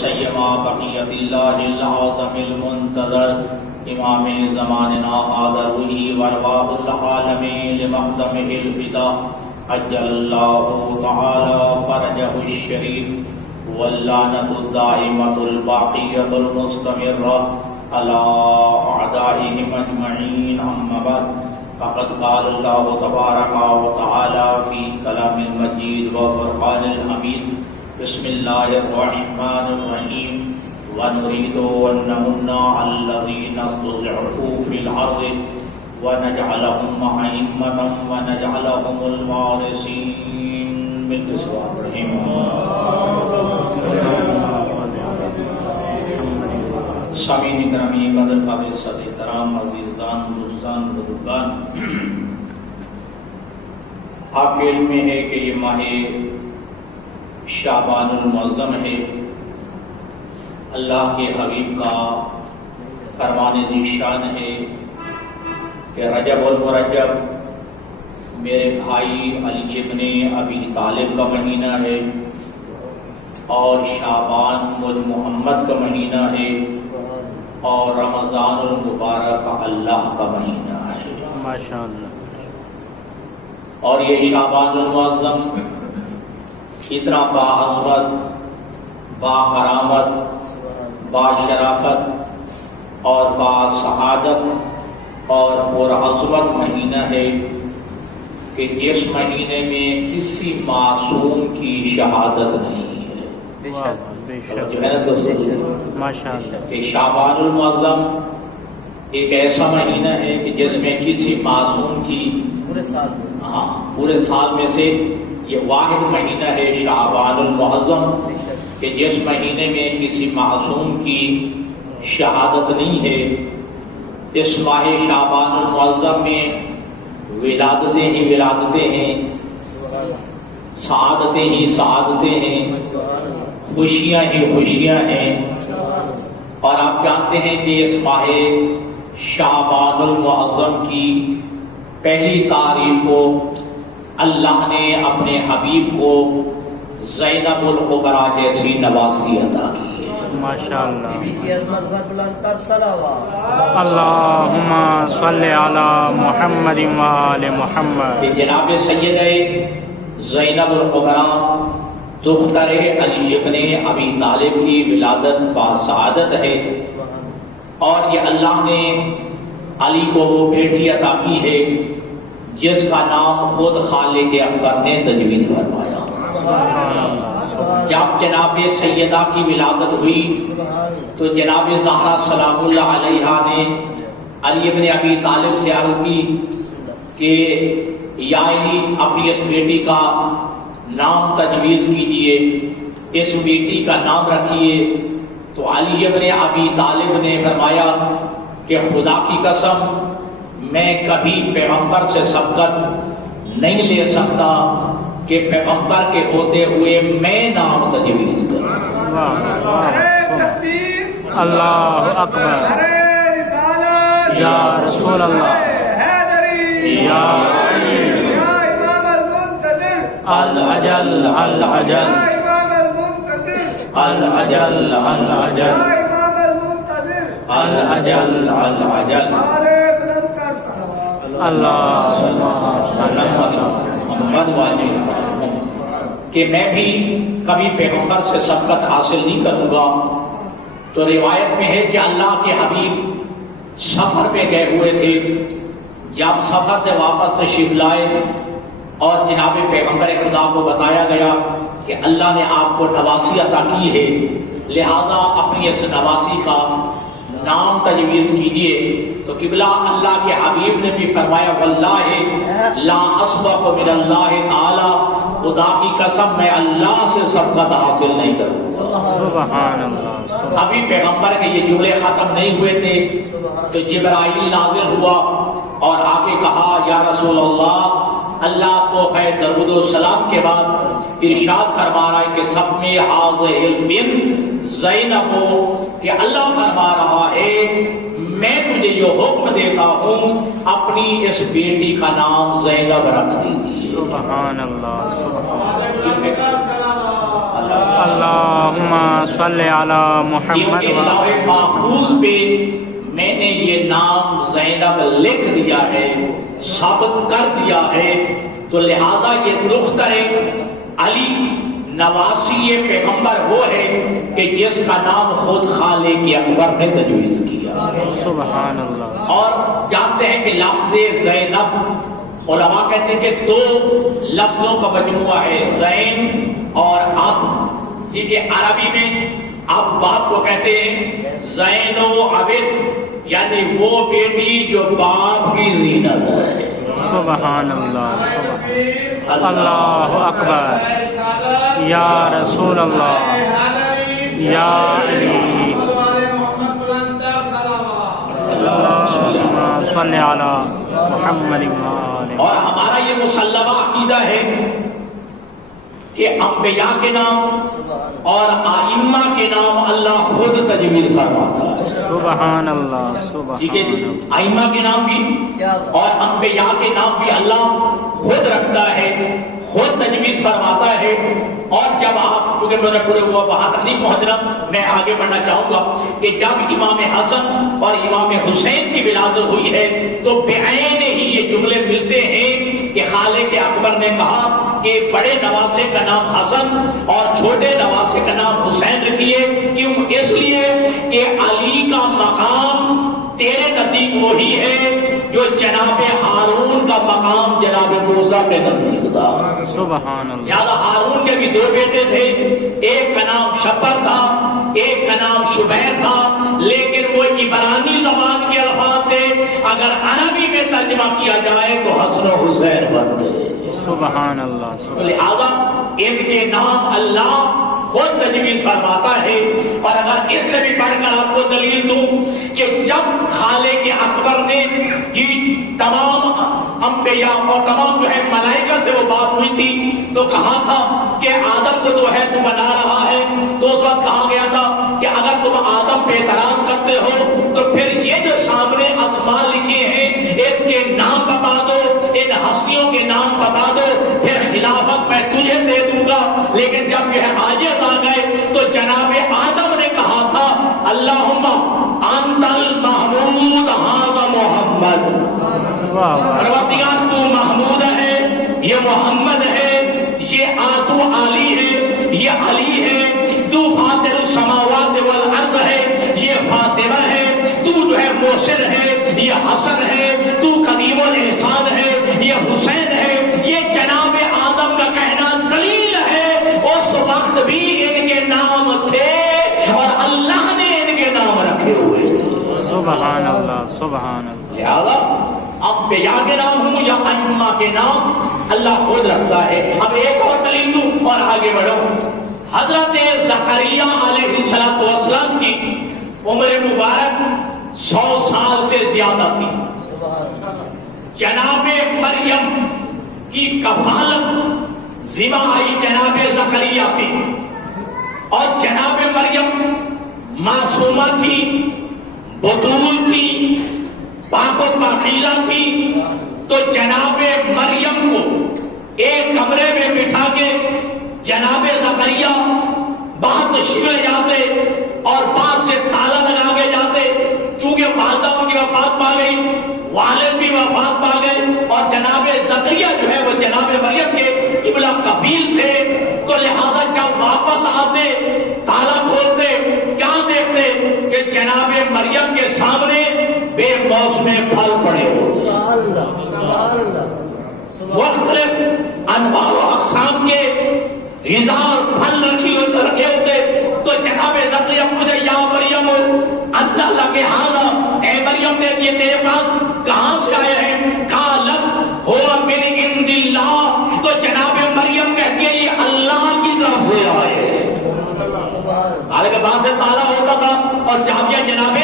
سیما بقیت اللہ العظم المنتظر امام زماننا هذا روحی وارواح العالم لمقدمہ الفدا عجل اللہ تعالی فرجہ الشریف واللعنة الدائمة الباقیة المستمرة على أعدائهم أجمعين أما بعد فقد قال الله تبارك وتعالى في كلام المجيد وفرقان الحميد بسم الله الرحمن الرحيم ونريد أن نمن على الذين استضعفوا في الأرض ونجعلهم أئمة ونجعلهم الوارثين سامعین گرامی قدر قابل صد احترام عزیزان دوستان بزرگان، آپ کے علم میں ہے کہ یہ ماہ شعبان المعظم ہے، اللہ کے حبیب کا فرمان ذیشان ہے کہ رجب المرجب میرے بھائی علی ابن ابی طالب کا مہینہ ہے اور شعبان مجھ محمد کا مہینہ ہے اور رمضان المبارک اللہ کا مہینہ ہے ماشاءاللہ۔ اور یہ شعبان المعظم اتنا باعظمت، باکرامت، باشرافت اور باسعادت اور پرعظمت مہینہ ہے کہ جس مہینے میں کسی معصوم کی شہادت نہیں ہے۔ جو ہے نا کہ شعبان المعظم ایک ایسا مہینہ ہے کہ جس میں کسی معصوم کی پورے سال میں سے یہ واحد مہینہ ہے شعبان المعظم کہ جس مہینے میں کسی معصوم کی شہادت نہیں ہے۔ اس ماہ شعبان المعظم میں ولادتیں ہی ولادتیں ہیں، سعادتیں ہی سعادتیں ہیں، خوشیاں ہی خوشیاں ہیں۔ اور آپ جانتے ہیں کہ اس ماہ شعبان المعظم کی پہلی تاریخ کو اللہ نے اپنے حبیب کو زینب الکبریٰ جیسی نوازی عطا کی ہے ماشاءاللہ۔ اللہم صلی علی محمد وآل محمد۔ جناب سیدہ زینب الکبریٰ دختر علی ابن ابی طالب کی ولادت باسعادت ہے، اور یہ اللہ نے علی کو وہ بیٹی عطا کی ہے جس کا نام خود خالق اکبر نے تجوید فرمایا۔ جب جناب سیدہ کی ولادت ہوئی تو جناب زہرا سلام اللہ علیہا نے علی ابن ابی طالب سے عرض کی کہ یا علی اپنی اس بیٹی کا نام تجویز کیجئے، اس بیٹی کا نام رکھیے۔ تو علی ابن ابی طالب نے فرمایا کہ خدا کی قسم میں کبھی پیغمبر سے سبقت نہیں لے سکتا کہ پیغمبر کے ہوتے ہوئے میں نام تجویز کروں۔ اللہ اکبر، یا رسول اللہ، یا العجل العجل العجل العجل العجل العجل کہ میں بھی کبھی پیغمبر سے سبقت حاصل نہیں کروں گا۔ تو روایت میں ہے کہ اللہ کے حبیب سفر پہ گئے ہوئے تھے، جب سفر سے واپس تشریف لائے اور جناب پیغمبر خدا کو بتایا گیا کہ اللہ نے آپ کو نواسی عطا کی ہے، لہذا اپنی اس نواسی کا نام تجویز کیجئے۔ تو قبلہ اللہ کے حبیب نے بھی فرمایا واللہ لا اسبق من اللہ تعالی، خدا کی قسم میں اللہ سے سبقت حاصل نہیں کروں۔ سبحان اللہ۔ ابھی پیغمبر کے یہ جملے ختم نہیں ہوئے تھے تو جبرائیل نازل ہوا اور آگے کہا یا رسول اللہ کو خیر درود و سلام کے بعد ارشاد فرما رہا ہے کہ سب میں زینب کہ اللہ فرما رہا ہے میں تجھے جو حکم دیتا ہوں اپنی اس بیٹی کا نام زینب رکھ دیجیے۔ سبحان اللہ، سبحان اللہ اللہم صلی علی محمد کیونکہ لوح محفوظ پہ میں نے یہ نام زینب لکھ دیا ہے، ثابت کر دیا ہے، تو لہذا یہ دختر علی نواسی پیغمبر وہ ہے کہ جس کا نام خود خالق اکبر نے تجویز کیا۔ سبحان اللہ۔ اور جانتے ہیں کہ لفظ زینب علماء کہتے ہیں کہ دو لفظوں کا مجموعہ ہے، زین اور اب، ٹھیک ہے؟ عربی میں اب باپ کو کہتے ہیں زین و عبد، یعنی وہ بیٹی جو باپ کی زینت ہے۔ سبحان اللہ، اللہ اکبر، یا رسول اللہ، یا علی، اللہم صلی علی محمد وآلہ۔ اور ہمارا یہ مسلمہ عقیدہ ہے کہ انبیاء کے نام اور ائمہ کے نام اللہ خود تجویز فرماتا ہے۔ سبحان اللہ، ٹھیک ہے؟ سبحان اللہ۔ ائمہ کے نام بھی اور انبیاء کے نام بھی اللہ خود رکھتا ہے، خود تجویز فرماتا ہے۔ اور جب آپ، چونکہ میرا پورے وہ وہاں تک نہیں پہنچنا، میں آگے بڑھنا چاہوں گا کہ جب امام حسن اور امام حسین کی ولادت ہوئی ہے تو بعین ہی یہ جملے ملتے ہیں کہ خالق اکبر نے کہا کہ بڑے نواسے کا نام حسن اور چھوٹے نواسے کا نام حسین رکھیے، کیوں؟ اس لیے کہ علی کا مقام تیرے نزدیک وہی ہے جو جناب ہارون کا مقام جناب موسیٰ کے نزدیک تھا۔ سبحان اللہ۔ لہٰذا ہارون کے بھی دو بیٹے تھے، ایک کا نام شبر تھا، ایک کا نام شبیر تھا، لیکن وہ عبرانی زبان کے الفاظ تھے، اگر عربی میں ترجمہ کیا جائے تو حسن و حسین بن گئے۔ سبحان اللہ۔ لہذا ان کے نام اللہ خود تجویز فرماتا ہے۔ اور اگر اس سے بھی بڑھ کر آپ کو دلیل دوں کہ جب خالق اکبر نے یہ تمام انبیاء اور تمام جو ہے ملائکہ سے وہ بات ہوئی تھی تو کہا تھا کہ آدم کو جو ہے تو بنا رہا ہے، تو اس وقت کہا گیا تھا کہ اگر تم آدم پہ اعتراض کرتے ہو تو پھر یہ جو سامنے اسماء لکھے ہیں ان کے نام بتا دو، ان ہستیوں کے نام بتا دو، پھر خلافت میں تجھے دے دوں گا۔ لیکن جب یہ عاجز آ گئے تو جناب آدم نے کہا تھا اللہم انت المحمود ھذا محمد، پروردگار تو محمود ہے، یہ محمد ہے، یہ تو علی ہے، یہ علی ہے، تو فاطر السماوات والارض ہے، یہ فاطمہ ہے، تو جو ہے محسن ہے، یہ حسن ہے، تو قدیم الاحسان ہے، یہ حسین ہے۔ یہ جناب آدم کا کہنا دلیل ہے اس وقت بھی ان کے نام تھے اور اللہ نے ان کے نام رکھے ہوئے۔ سبحان اللہ، سبحان اللہ۔ لہذا انبیاء کے نام ہوں یا ائمہ کے نام اللہ خود رکھتا ہے۔ اب ایک اور دلیل دوں اور آگے بڑھو۔ حضرت زکریا علیہ السلام کی عمر مبارک 100 سال سے زیادہ تھی۔ جناب مریم کی کفالت ذمہ آئی جناب زکریا پہ، اور جناب مریم معصومہ تھی، بطول تھی، پاک و پاکیزہ تھی، تو جناب مریم کو ایک کمرے میں بٹھا کے جناب زکریا باہر تشریف لے جاتے اور باہر سے تالا لگا کے جاتے، چونکہ والدہ ان کی وفات پا گئی، والد بھی وفات پا گئے، اور جناب زکریا جو ہے وہ جناب مریم کے قبلہ قبیل تھے، تو لہذا جب واپس آتے تالا کھولتے کیا دیکھتے کہ جناب مریم کے سامنے بے موسم پھل پڑے ہوتے، مختلف انواع و اقسام کے غذا اور پھل رکھے ہوتے، تو جناب زکریا مجھے یا مریم اللہ لگے ہاں، اے مریم نے یہ میرے پاس کہاں سے آئے ہیں؟ قالت ہوا من عند اللہ، تو جناب مریم کہتی ہے یہ اللہ کی طرف سے آئے ہیں۔ حالانکہ باہر سے تالا ہوتا تھا اور چابیاں جناب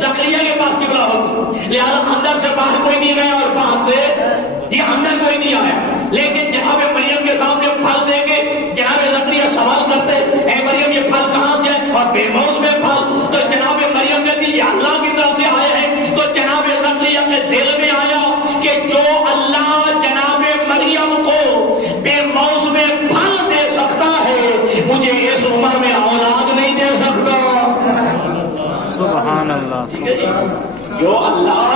زکریا کے پاس قبلہ ہوتی، لہٰذا اندر سے باہر کوئی نہیں گیا اور باہر سے اندر کوئی نہیں آیا، لیکن جناب مریم کے سامنے پھل دیں گے، جناب زکریا سوال کرتے اے مریم یہ پھل کہاں سے ہے؟ اور بے موسم میں پھل، تو جناب مریم کہتی یہ اللہ کی طرف سے آئے ہیں، تو جناب زکریا کے دل میں آیا کہ جو اللہ جناب مریم کو بے موسم میں پھل دے سکتا ہے مجھے اس سبحان اللہ جو اللہ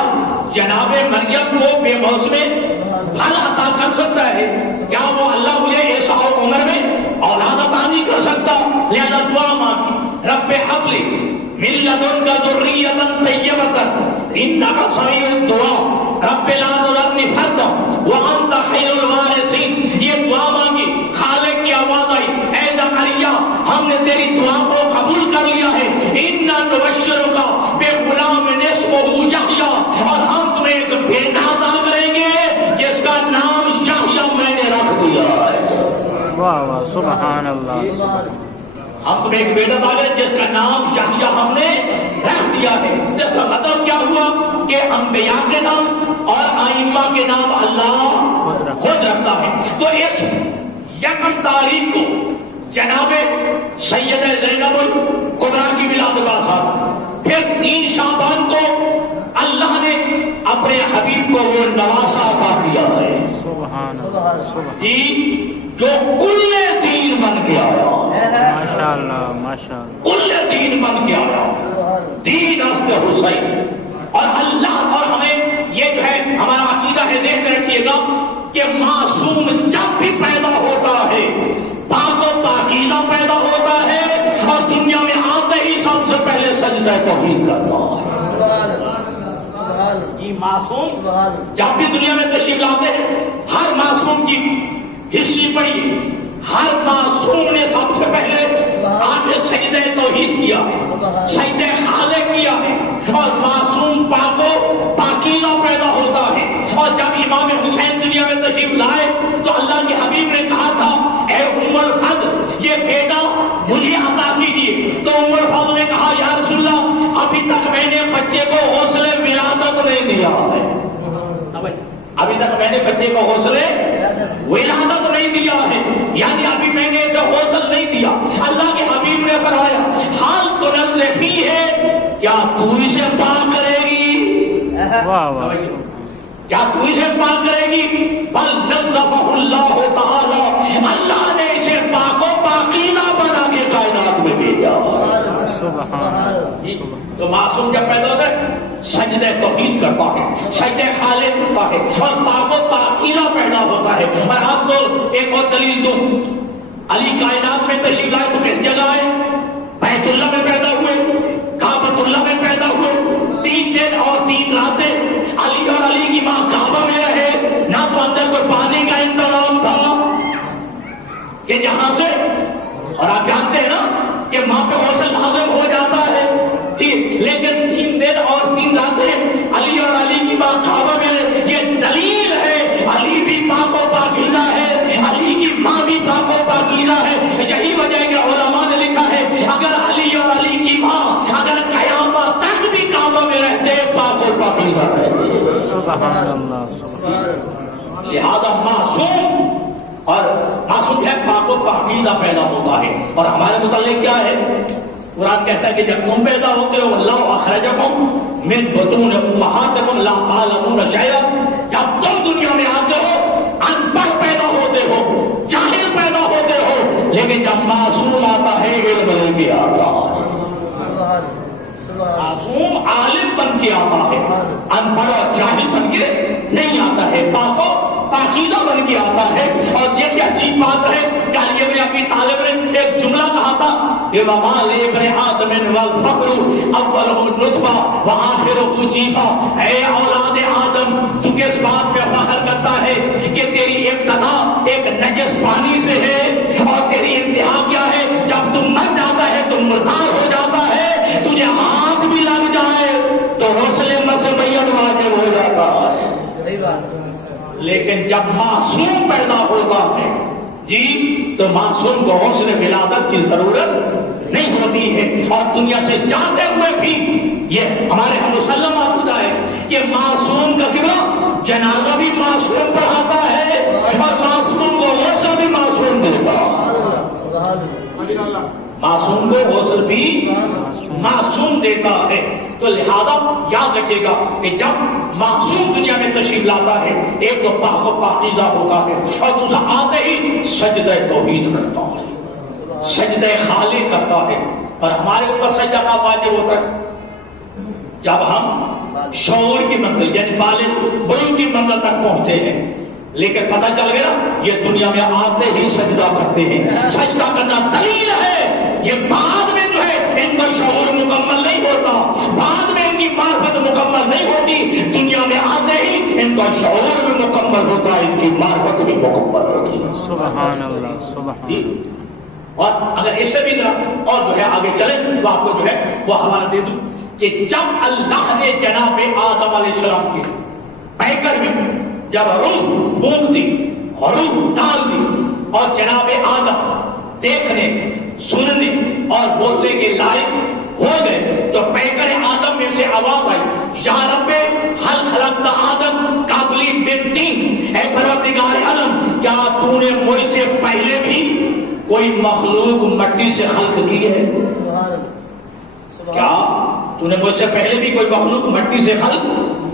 جناب مریم کو بے موسم پھل عطا کر سکتا ہے، کیا وہ اللہ مجھے ایسا عمر میں اولاد عطا نہیں کر سکتا؟ لہذا دعا مانگی، رب ہب لی من لدنک ذریۃ طیبۃ انک سمیع الدعاء رب لا تذرنی فردا وانت خیر الوارثین۔ یہ دعا مانگی، خالق کی آواز آئی، اے زکریا ہم نے تیری دعا کو قبول کر لیا ہے، انا نبشرک بغلام اسمہ یحییٰ، اور ہم تمہیں ایک بیٹا عطا کریں گے جس کا نام یحییٰ میں نے رکھ دیا ہے۔ واہ واہ سبحان اللہ۔ ہم تمہیں ایک بیٹا عطا کریں جس کا نام یحییٰ ہم نے رکھ دیا ہے۔ جس کا مطلب کیا ہوا کہ انبیاء کے نام اور ائمہ کے نام اللہ خود رکھتا ہے۔ تو اس یکم تاریخ کو جناب سید زینب الکبریٰ کی ولادت کا سال، پھر 3 شعبان کو اللہ نے اپنے حبیب کو وہ نواسا عطا کیا ہے سبحان اللہ جو کل دین بن کے آیا، ماشاء اللہ ماشاء اللہ، کل دین بن کے آیا، دین افضل حسین۔ اور اللہ اور ہمیں یہ جو ہے ہمارا عقیدہ ہے، ذہن میں رکھیے گا کہ معصوم جب بھی پیدا ہوتا ہے پاک و پاکیزہ پیدا ہوتا ہے، اور دنیا میں آتے ہی سب سے پہلے سجدہ توحید کرتا ہے۔ یہ معصوم جب بھی دنیا میں تشریف لاتے ہیں، ہر معصوم کی ہسٹری پڑھیے، ہر معصوم نے سب سے پہلے آگے سجدہ توحید کیا ہے، سجدہ خالق کیا ہے، اور معصوم پاک و پاکیزہ پیدا ہوتا ہے۔ اور جب امام حسین دنیا میں تشریف لائے تو اللہ کے حبیب نے کہا تھا، اے ام الفضل یہ بیٹا مجھے عطا کیجیے۔ تو ام الفضل نے کہا، یا رسول اللہ ابھی تک میں نے بچے کو حوصلے ولادت نہیں دیا ہے، ابھی تک میں نے بچے کو حوصلے ولادت نہیں دیا ہے، یعنی ابھی میں نے اسے حوصل نہیں دیا۔ اللہ کے حبیب نے فرمایا، حال تو نزلفی ہے، کیا تو اسے پاک کرے گی؟ واہ واہ کیا تو اسے پاک کرے گی؟ بل نزفہ اللہ تعالی، اللہ نے اسے پاک و پاکیزہ بنا کے کائنات میں بھیجا۔ سبحان اللہ۔ تو معصوم جب پیدا ہوتا ہے سجدہ توحید کرتا ہے، سجدہ خالق کرتا ہے، اور پاک و پاکیزہ پیدا ہوتا ہے۔ اور آپ کو ایک اور دلیل دوں، علی کائنات میں تشریف لائے تو کس جگہ آئے؟ بیت اللہ میں پیدا ہوئے، کعبۃ اللہ میں پیدا ہوئے، 3 دن اور 3 راتیں علی اور علی کی ماں کعبہ میں رہے، نہ تو اندر کوئی پانی کا انتظام تھا کہ جہاں سے، اور آپ جانتے ہیں نا کہ ماں پہ غسل لازم ہو جاتا ہے، لیکن 3 دن اور 3 راتیں علی اور علی کی ماں کعبہ میں رہے۔ یہ دلیل ہے علی بھی پاک و پاکیزہ ہے، علی کی ماں بھی پاک و پاکیزہ ہے۔ یہی وجہ ہے کہ علماء نے لکھا ہے اگر علی اور علی کی ماں اگر قیامت تک بھی کعبہ میں رہتے پاک و پاکیزہ رہتے۔ سبحان اللہ سبحان اللہ۔ لہذا معصوم اور معصوم ہے پاک و پاکیزہ پیدا ہوتا ہے۔ اور ہمارے متعلق کیا ہے؟ قرآن کہتا ہے کہ جب تم پیدا ہوتے ہو اللہ اخرجکم من بطون امہاتکم لا تعلمون شیئا، جب تم دنیا میں آتے ہو ان پڑھ پیدا ہوتے ہو، جاہل پیدا ہوتے ہو، لیکن جب معصوم آتا ہے علم لے کے آتا ہے، معصوم عالم بن کے آتا ہے، ان پڑھ اور جاہل بن کے نہیں آتا ہے، پاک و پاکیزہ بن کے آتا ہے۔ اور یہ کیا عجیب بات ہے کہ علی بن ابی طالب نے ایک جملہ کہا تھا کہ وَمَا لِابْنِ آدَمٍ وَالْفَقْرُ أَوَّلُهُ النُّطْفَةُ وَآخِرُهُ جِيفَةٌ، اے اولاد آدم تو کس بات پہ فخر کرتا ہے کہ تیری ابتدا ایک نجس پانی سے ہے، اور تیری انتہا کیا ہے؟ جب تم مر جاتا ہے تو مردار ہو جاتا ہے، تجھے آگ بھی لگ جائے تو غسل مسیحیت واجب ہو جاتا ہے۔ صحیح بات۔ لیکن جب معصوم پیدا ہوتا ہے جی تو معصوم کو غسل ولادت کی ضرورت نہیں ہوتی ہے۔ اور دنیا سے جاتے ہوئے بھی یہ ہمارے ہم مسلم عقیدہ ہے کہ معصوم کا قبلہ جنازہ بھی معصوم پڑھاتا ہے، اور معصوم کو غسل بھی معصوم دیتا ہے، معصوم کو غسل بھی معصوم دیتا ہے۔ تو لہذا یاد رکھیے گا کہ جب معصوم دنیا میں تشریف لاتا ہے ایک تو پاک و پاکیزہ ہوتا ہے، اور دوسرا آتے ہی سجدہ توحید کرتا ہے، سجدہ خالق کرتا ہے۔ اور ہمارے اوپر سجدہ کا واجب ہوتا ہے، جب ہم شعور کی منزل یعنی بالغ بلوغ کی منزل تک پہنچے ہیں، لیکن پتہ چل گیا یہ دنیا میں آتے ہی سجدہ کرتے ہیں، سجدہ کرنا دلیل ہے، یہ بعد میں جو ہے ان کا شعور مکمل نہیں ہوتا، بعد میں ان کی معرفت مکمل نہیں ہوتی، دنیا میں آتے ہی ان کا شعور بھی مکمل ہوتا ہے، ان کی معرفت بھی مکمل ہوتی ہے۔ سبحان اللہ، سبحان اللہ۔ اور اگر اس سے بھی ذرا اور جو ہے آگے چلے تو آپ کو جو ہے وہ حوالہ دے دوں کہ جب اللہ نے جناب آدم علیہ السلام کے پیکر میں جب روح پھونک دی اور روح ڈال دی اور جناب آدم دیکھنے سننے اور بولنے کے لائق ہو گئے تو پیکر آدم میں سے آواز آئی، یا رب حل خلقت آدم قبلی بالطین، اے پروردگار عالم کیا تو نے مجھ سے پہلے بھی کوئی مخلوق مٹی سے خلق کی ہے؟ کیا تو نے مجھ سے پہلے بھی کوئی مخلوق مٹی سے خلق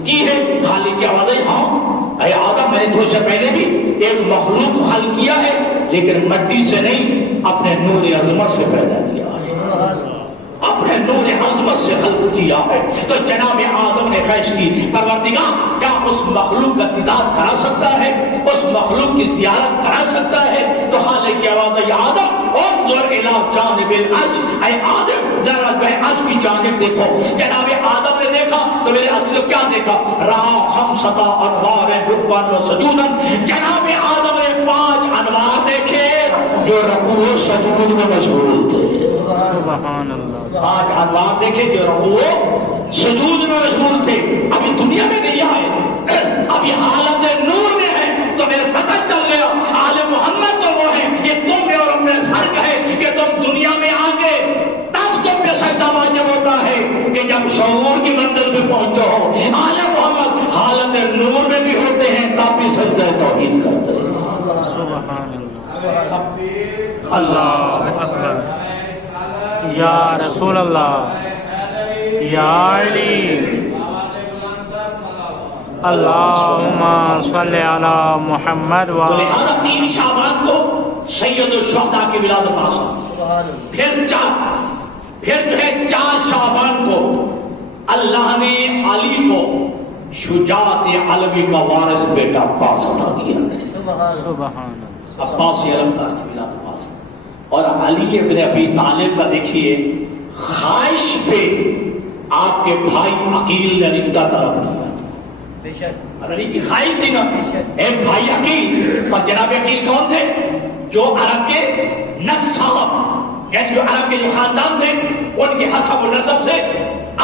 کی ہے؟ خالق کی آواز ہے، ہاں اے آدم میں نے تجھ سے پہلے بھی ایک مخلوق خلق کیا ہے، لیکن مٹی سے نہیں، اپنے نور عظمت سے پیدا کیا ہے، اپنے نور عظمت سے خلق کیا ہے۔ تو جناب آدم نے خواہش کی، پروردگار کیا اس مخلوق کا دیدار کرا سکتا ہے، اس مخلوق کی زیارت کرا سکتا ہے؟ تو خالق کی آواز ہے، آدم انظر الی جانب العرش، اے آدم ذرا عرش کی جانب دیکھو۔ جناب آدم نے دیکھا تو میرے عزیزو کیا دیکھا؟ رہا خمسۃ انوار رکوعا و سجودا، جناب آدم نے 5 انوار دیکھے جو رکوع و سجود میں مشغول تھے۔ سبحان اللہ۔ 5 انوار دیکھے جو رکوع و سجود میں مشغول تھے۔ ابھی دنیا میں نہیں آئے، ابھی حالت نور میں ہے، تو میرے پتہ چل گیا آل محمد تو وہ ہے، یہ تم میں اور ہم میں فرق ہے کہ تم دنیا میں آگے تب تم پہ سجدہ واجب ہوتا ہے کہ جب شعور کی منزل پہ پہنچو ہو۔ آل محمد حالت نور میں بھی ہوتے ہیں تب بھی سجدہ توحید کرتے ہیں۔ سبحان اللہ، اللہ اکبر، یا رسول اللہ، یا علی، اللہم صلی علی محمد و لہذا 3 شعبان کو سید الشہداء کی ولادت پاس، پھر جو ہے 4 شعبان کو اللہ نے علی کو شجاعت علوی کا وارث بیٹا پاس بنا دیا ہے۔ سبحان اللہ۔ عباس علم کا ولادت پاس، اور علی ابن ابی طالب کا دیکھیے خواہش پہ آپ کے بھائی عقیل نے رشتہ طلب کیا، علی کی خواہش تھی نا، ایک بھائی عقیل، اور جناب عقیل کون تھے؟ جو عرب کے نساب یعنی جو عرب کے جو خاندان تھے ان کے حسب و نسب سے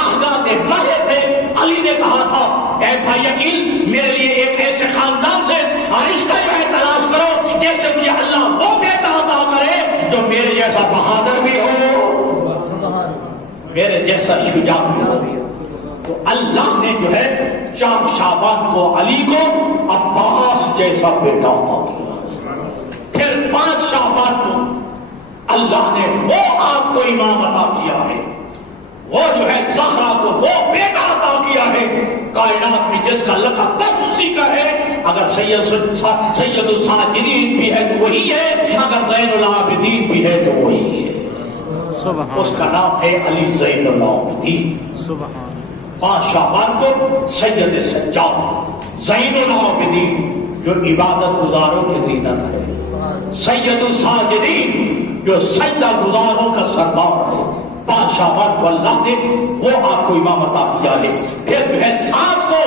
آغاز ماہر تھے۔ علی نے کہا تھا اے بھائی عقیل میرے لیے ایک ایسے خاندان سے رشتہ جو ہے تلاش کرو جیسے مجھے اللہ وہ بیٹا عطا کرے جو میرے جیسا بہادر بھی ہو، میرے جیسا شجاع بھی ہو۔ تو اللہ نے جو ہے 4 شعبان کو علی کو عباس جیسا بیٹا عطا کیا، پھر 5 شعبان کو اللہ نے وہ آپ کو امام عطا کیا ہے، وہ جو ہے زہرا کو وہ بیٹا عطا کیا ہے، کائنات میں جس کا لقب بس اسی کا ہے، اگر سید الساجدین بھی ہے تو وہی ہے، اگر زین العابدین بھی ہے تو وہی ہے، اس کا نام ہے علی زین العابدین۔ سبحان 5 شعبان کو سید سجاد زین العابدین جو عبادت گزاروں کی زینت ہے، سید الساجدین جو سجدہ گزاروں کا سردار ہے۔ 5 شعبان کو اللہ نے وہ آپ کو امام عطا کیا ہے۔ پھر جو ہے 7 کو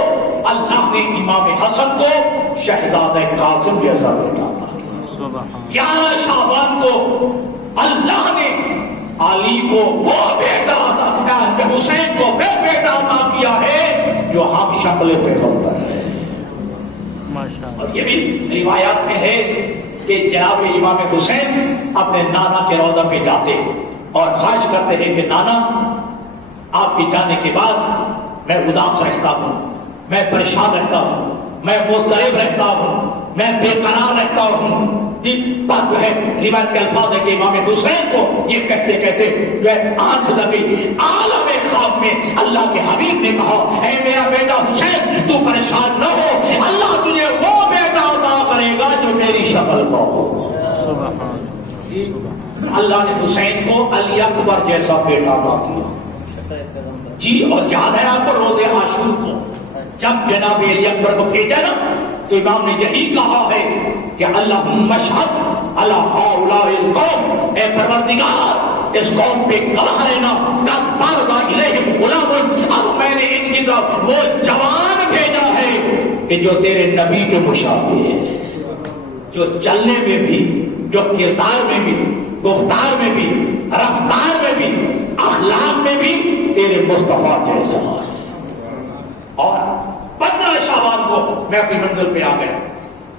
اللہ نے امام حسن کو شہزادہ قاسم جیسا بیٹا عطا کیا۔ 11 شعبان کو اللہ نے علی کو وہ بیٹا عطا کیا، حسین کو وہ بیٹا عطا کیا ہے جو ہم شکل پیغمبر ہے۔ اور یہ بھی روایات میں ہے کہ جناب امام حسین اپنے نانا کے روضہ پہ جاتے اور خواہش کرتے ہیں کہ نانا آپ کے جانے کے بعد میں اداس رہتا ہوں، میں پریشان رہتا ہوں، میں مضطرب رہتا ہوں، میں بے قرار رہتا ہوں۔ پر جو ہے روایت کے الفاظ ہے کہ امام حسین کو یہ کہتے کہتے جو ہے آنکھ لگی، عالم خواب میں اللہ کے حبیب نے کہا اے میرا بیٹا حسین تو پریشان نہ ہو، اللہ تجھے وہ بیٹا عطا کرے گا جو میری شکل کا ہو۔ اللہ نے حسین کو علی اکبر جیسا بیٹا عطا کیا۔ جی اور یاد ہے آپ کو روز عاشور کو جب جناب علی اکبر کو بھیجا نا تو امام نے یہی کہا ہے کہ اللہم اشہد علی ہؤلاء القوم، اے پروردگار اس قوم پہ گواہ رہنا قد بعث الیہم غلام، اب میں نے ان کی طرف وہ جوان بھیجا ہے کہ جو تیرے نبی کے مشابہ ہے، جو چلنے میں بھی، جو کردار میں بھی، گفتار میں بھی، رفتار میں بھی، اخلاق میں بھی تیرے مصطفیٰ جیسا ہے۔ اور 15 شعبان کو میں اپنی منزل پہ آ گیا۔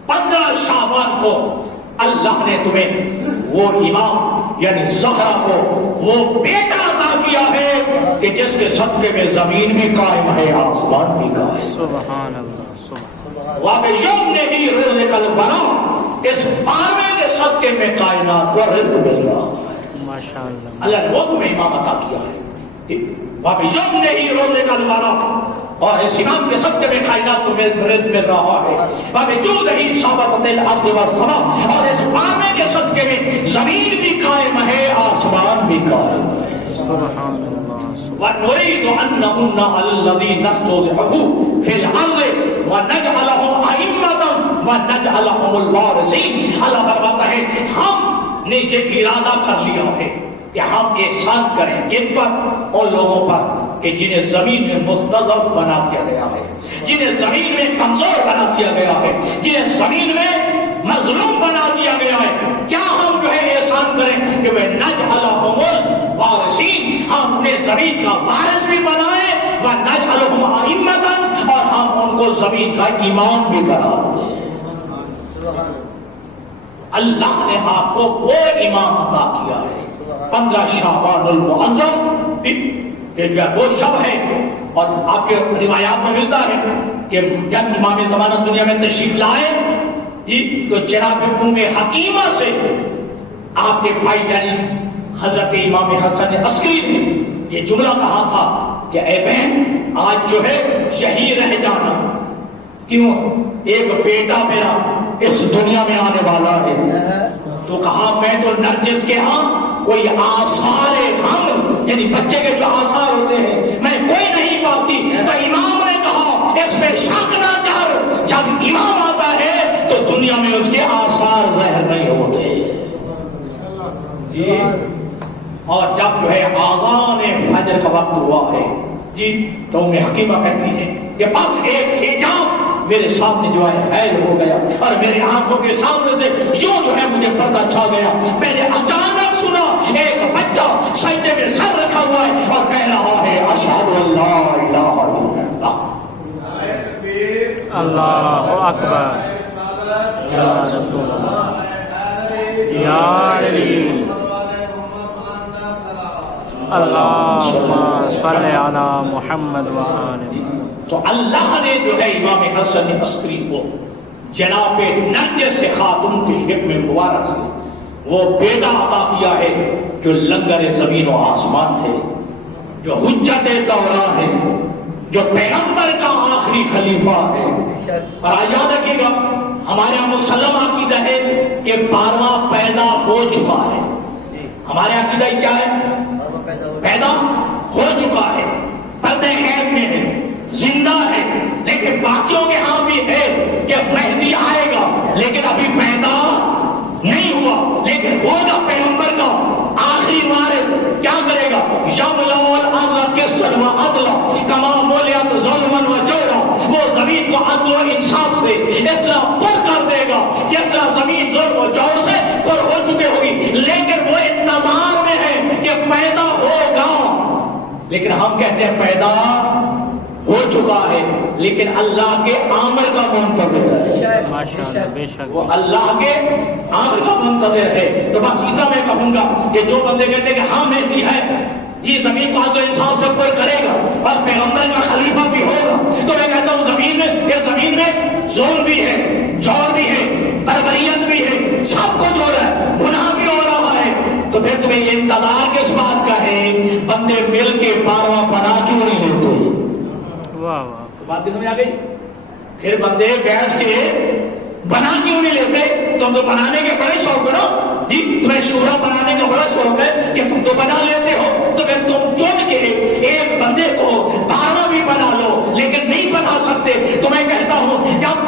15 شعبان کو اللہ نے تمہیں وہ امام یعنی زہرا کو وہ بیٹا عطا کیا ہے کہ جس کے صدقے میں زمین بھی قائم ہے، آسمان بھی قائم ہے۔ سبحان اللہ۔ وَبِيُمْنِهِ رِزْقَ الْبَرَاءِ، اس بارے کے صدقے میں کائنات کو رزق مل رہا ہے۔ ماشاءاللہ، اللہ نے وہ تمہیں امام عطا کیا ہے۔ وَبِيُمْنِهِ رِزْقَ الْبَرَاءِ، اور اس امام کے صدقے میں کائنات کو رزق مل رہا ہے۔ وَبِجُودِهِ ثَبَتَتِ الْأَرْضُ وَالسَّمَاءُ، اور اس بارے کے صدقے میں زمین بھی قائم ہے، آسمان بھی قائم ہے۔ سبحان اللہ۔ وَنُرِيدُ أَن نَّمُنَّ عَلَى الَّذِينَ اسْتُضْعِفُوا فِي الْأَرْضِ وَنَجْعَلَهُمْ أَئِمَّةً وَنَجْعَلَهُمُ الْوَارِثِينَ۔ اللہ فرماتا ہے ہم نے یہ ارادہ کر لیا ہے کہ ہم احسان کریں ان پر، ان لوگوں پر کہ جنہیں زمین میں مستضعف بنا دیا گیا ہے، جنہیں زمین میں کمزور بنا دیا گیا ہے، جنہیں زمین میں مظلوم بنا دیا گیا ہے۔ کیا ہم جو ہے احسان کریں کہ وہ نجعلہم الوارثین، ہم اپنے زمین کا وارث بھی بنائیں، ونجعلہم ائمۃ، اور ہم ان کو زمین کا امام بھی بنا دیں۔ اللہ نے آپ کو وہ امام عطا کیا ہے۔ 15 شعبان المعظم وہ شب ہے، اور آپ کے روایات میں ملتا ہے کہ جب امام زمانہ دنیا میں تشریف لائے تو جناب ام حکیمہ سے آپ کے بھائی یعنی حضرت امام حسن عسکری نے یہ جملہ کہا تھا کہ اے بہن آج جو ہے یہی رہ جانا، کیوں؟ ایک بیٹا میرا اس دنیا میں آنے والا ہے۔ تو کہا میں تو نرجس کے ہاں کوئی آثار حمل یعنی بچے کے جو آثار ہوتے ہیں میں کوئی نہیں پاتی، تو امام نے کہا اس پہ شک نہ کر، جب امام آتا ہے تو دنیا میں اس کے آثار ظاہر نہیں ہوتے جی۔ اور جب جو ہے آذان فجر کا وقت ہوا ہے جی تو میں حکیمہ کہتی ہے کہ بس ایک حجاب میرے سامنے جو ہے حیل ہو گیا، اور میری آنکھوں کے سامنے سے یوں جو ہے مجھے پتہ چھا گیا، میں نے اچانک سنا ایک بچہ سجدے میں سر رکھا ہوا ہے اور کہہ رہا ہے اشہد ان لا الہ الا اللہ، اللہ اکبر، یا رسول اللہ، یا علی، اللہم صلی علی محمد وآلہ۔ تو اللہ نے جو ہے امام حسن عسکری کو جناب نرجس کے خاتون کے حق میں مبارک ہے وہ بیٹا عطا کیا ہے جو لنگر زمین و آسمان ہے، جو حجت دوران ہے، جو پیغمبر کا آخری خلیفہ ہے۔ اور یاد رکھیے گا ہمارے یہاں مسلم عقیدہ ہے کہ 12واں پیدا ہو چکا ہے، ہمارے عقیدہ کیا ہے؟ پیدا ہو چکا ہے، پردے غیب میں ہے، زندہ ہے، لیکن باقیوں کے ہاں بھی ہے کہ مہدی آئے گا لیکن ابھی پیدا نہیں ہوا، لیکن ہوگا پیغمبر کا آخری وارث۔ کیا کرے گا؟ یملأ الارض قسطا وعدلا کما ملئت ظلما وجورا، وہ زمین کو عدل و انصاف سے اس طرح پر کر دے گا جس طرح زمین ظلم و جور سے پر ہو چکے ہوگی، لیکن وہ انتظار میں ہے کہ پیدا ہوگا۔ لیکن ہم کہتے ہیں پیدا ہو چکا ہے، لیکن اللہ کے آمر کا منتظر ہے، ماشاءاللہ، بے شک، وہ اللہ کے آمر کا منتظر ہے۔ تو بس اتنا میں کہوں گا کہ جو بندے کہتے ہیں کہ ہاں مہدی ہے جی زمین کو عدل و انصاف سے کوئی کرے گا اور پیغمبر کا خلیفہ بھی ہوگا، تو میں کہتا ہوں زمین میں ظلم بھی ہے، جور بھی ہے، بربریت بھی ہے، سب کچھ ہو رہا ہے، گناہ بھی ہو رہا ہے، تو پھر تمہیں یہ انتظار کس بات کا ہے؟ بندے مل کے 12واں بنا کیوں نہیں لیتے؟ واہ واہ، بات سمجھ آ گئی؟ پھر بندے بیٹھ کے بنا کیوں نہیں لیتے؟ تم تو بنانے کے بڑے شوق ہو نا جی، تمہیں شورا بنانے کا بڑا شوق ہے کہ تم تو بنا لیتے ہو، تو پھر تم چن کے ایک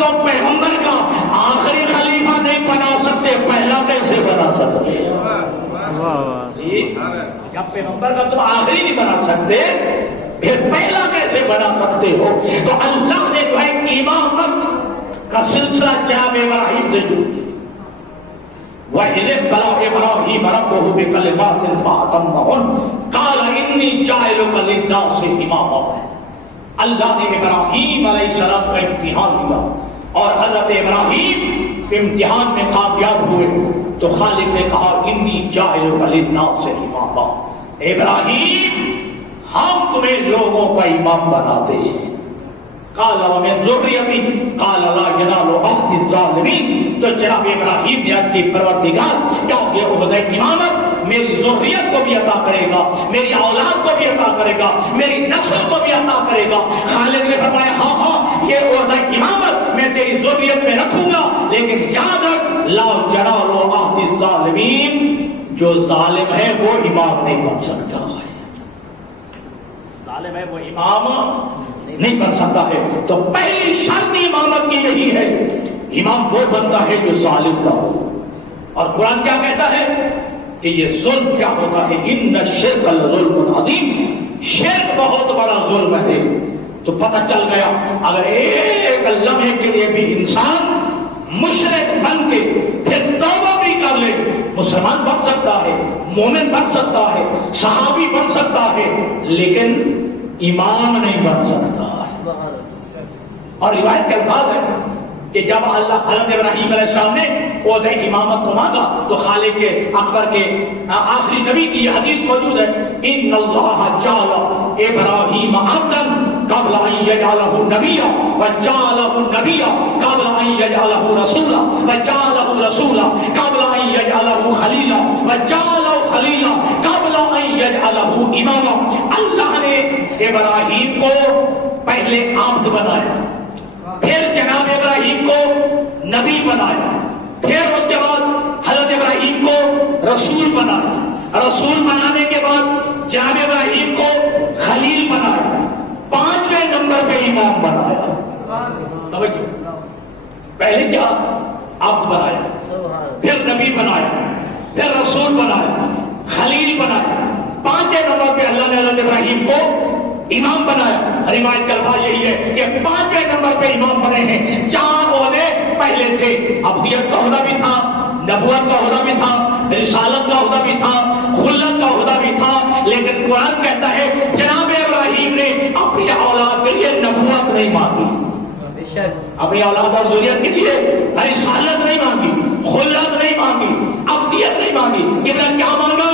تو پیغمبر کا آخری خلیفہ نہیں بنا سکتے، پہلا کیسے بنا سکتے؟ جب پیغمبر کا تم آخری نہیں بنا سکتے پھر پہلا کیسے بنا سکتے ہو؟ تو اللہ نے جو ہے امامت کا سلسلہ جناب ابراہیم سے جوڑ دیا۔ وَإِذِ ابْتَلَىٰ إِبْرَاهِيمَ رَبُّهُ بِكَلِمَاتٍ فَأَتَمَّهُنَّ قَالَ إِنِّي جَاعِلُكَ لِلنَّاسِ إِمَامًا۔ اللہ نے ابراہیم علیہ السلام کا امتحان لیا اور حضرت ابراہیم امتحان میں کامیاب ہوئے تو خالق نے کہا انی جاعلک للناس اماما، ابراہیم ہم تمہیں لوگوں کا امام بناتے ہیں۔ قال ومن ذریتی قال لا ینال عہد الظالمین، تو جناب ابراہیم نے عرض کی پروردگار کیا یہ عہدہ امامت میری ذریت کو بھی عطا کرے گا، میری اولاد کو بھی عطا کرے گا، میری نسل کو بھی عطا کرے گا؟ خالق نے فرمایا ہاں ہاں یہ عہدہ امامت میں تیری ذریت میں رکھوں گا، لیکن یاد رکھ لا ینال عہد الظالمین، جو ظالم ہے وہ امام نہیں بن سکتا ہے، ظالم ہے وہ امام نہیں بن سکتا ہے۔ تو پہلی شرط امامت کی یہی ہے، امام وہ بنتا ہے جو ظالم نہ ہو۔ اور قرآن کیا کہتا ہے کہ یہ ظلم کیا ہوتا ہے؟ ان الشرک لظلم عظیم، شرک بہت بڑا ظلم ہے۔ تو پتہ چل گیا اگر ایک لمحے کے لیے بھی انسان مشرک بن کے پھر توبہ بھی کر لے، مسلمان بن سکتا ہے، مومن بن سکتا ہے، صحابی بن سکتا ہے، لیکن امام نہیں بن سکتا۔ اور روایت کے الفاظ ہے کہ جب اللہ حضرت ابراہیم علیہ السلام نے عہدہ امامت کو مانگا تو خالق کے اکبر کے آخری نبی کی یہ حدیث موجود ہے، ان اللہ جعل ابراہیم عبدا قبل ان یجعلہ نبیا وجعلہ نبیا قبل ان یجعلہ رسولا وجعلہ رسولا قبل ان یجعلہ خلیلا وجعلہ خلیلا قبل ان یجعلہ اماما۔ اللہ نے ابراہیم کو پہلے عبد بنایا، پھر جناب ابراہیم کو نبی بنایا، پھر اس کے بعد حضرت ابراہیم کو رسول بنایا، رسول بنانے کے بعد جناب ابراہیم کو خلیل بنایا، 5ویں نمبر پہ امام بنایا۔ توجہ، پہلے کیا عبد بنایا، پھر نبی بنایا، پھر رسول بنایا، خلیل بنایا، 5ویں نمبر پہ اللہ نے حضرت ابراہیم کو امام بنایا۔ روایت کا الفاظ یہی ہے کہ 5ویں نمبر پہ امام بنے ہیں۔ 4 عہدے پہلے تھے، عبدیت کا عہدہ بھی تھا، نبوت کا عہدہ بھی تھا، رسالت کا عہدہ بھی تھا، خلت کا عہدہ بھی تھا، لیکن قرآن کہتا ہے جناب ابراہیم نے اپنی اولاد کے لیے نبوت نہیں مانگی، اپنی اولاد اور ذریت کے لیے رسالت نہیں مانگی، خلت نہیں مانگی، عبدیت نہیں مانگی، ابراہیم کیا مانگا؟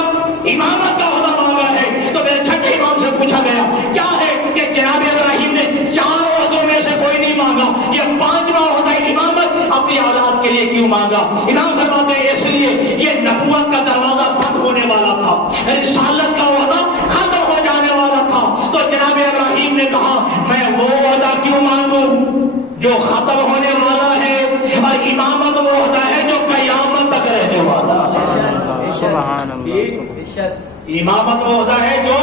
امامت کا عہدہ مانگا ہے۔ تو میرے چھٹے امام سے پوچھا گیا کیا ہے کہ جناب ابراہیم نے 4 عہدوں میں سے کوئی نہیں مانگا، یہ 5واں عہدہ امامت اپنی اولاد کے لیے کیوں مانگا؟ امام فرماتے ہیں اس لیے یہ نبوت کا دروازہ بند ہونے والا تھا، رسالت کا عہدہ ختم ہو جانے والا تھا، تو جناب ابراہیم نے کہا میں وہ عہدہ کیوں مانگوں جو ختم ہونے والا ہے، اور امامت وہ عہدہ ہے جو قیامت تک رہنے والا ہے۔ سبحان اللہ، امامت وہ عہدہ ہے جو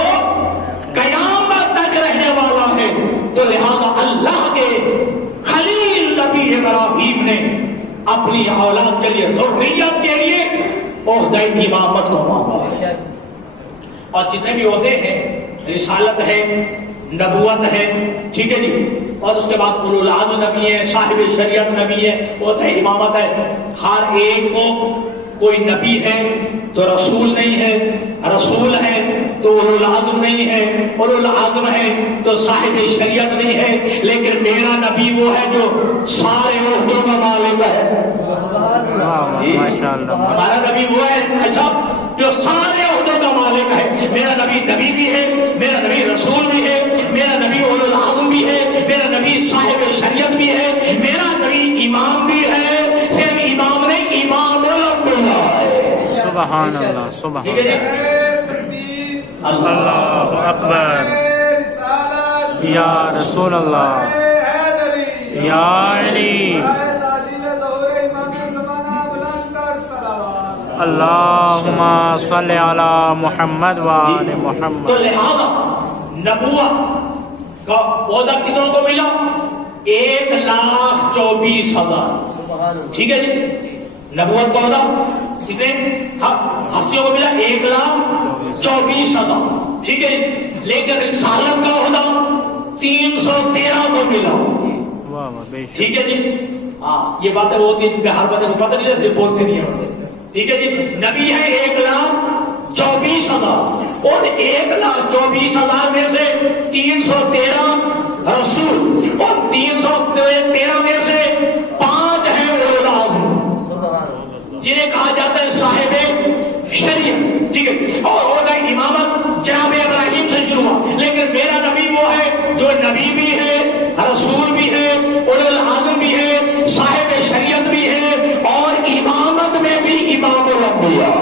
قیامت تک رہنے والا ہے۔ تو لہذا اللہ کے خلیل نبی ابراہیم نے اپنی اولاد کے لیے، ذریت کے لیے عہدہ امامت کو مانگا۔ اور جتنے بھی عہدے ہیں، رسالت ہے، نبوت ہے، ٹھیک ہے جی، اور اس کے بعد اولو العزم نبی ہے، صاحب شریعت نبی ہے، عہدہ امامت ہے، ہر ایک کو کوئی نبی ہے تو رسول نہیں ہے، رسول ہے تو اولو العزم نہیں ہے، اولو العزم ہے تو صاحب شریعت نہیں ہے، لیکن میرا نبی وہ ہے جو سارے عہدوں کا مالک ہے۔ ہمارا نبی وہ ہے اچھا جو سارے عہدوں کا مالک ہے۔ میرا نبی نبی بھی ہے، میرا نبی رسول بھی ہے، میرا نبی اولو العزم بھی ہے، میرا نبی صاحب شریعت بھی ہے، میرا نبی امام بھی ہے، صرف امام نہیں، امام الانبیاء ہے۔ سبحان اللہ، سبحان اللہ، اللہ اکبر، یا رسول اللہ، یا علی، اللہم صلی علی محمد وآل محمد۔ تو لہذا نبوت کا عہدہ کتنوں کو ملا؟ 1,24,000. ٹھیک ہے جی. نبوت کو ہوتا کتنے ہستیوں کو ملا 1,24,000. ٹھیک ہے جی. لیکن رسالت کا ہوتا 313 کو ملا. ٹھیک ہے جی. ہاں یہ باتیں ہوتی ہیں جن پہ ہر بندے کو پتہ نہیں رہتی بولتے نہیں ہیں. ٹھیک ہے جی. نبی ہے 1,24,000 اور 1,24,000 میں سے 313 رسول اور 313 میں سے 5 ہیں اولو العزم جنہیں کہا جاتا ہے صاحب شریعت. ٹھیک ہے. اور ہو گئی امامت جناب ابراہیم سے شروع ہوا. لیکن میرا نبی وہ ہے جو نبی بھی ہے, رسول بھی ہے, اولو العزم بھی ہے, صاحب شریعت بھی ہے اور امامت میں بھی امام الانبیاء.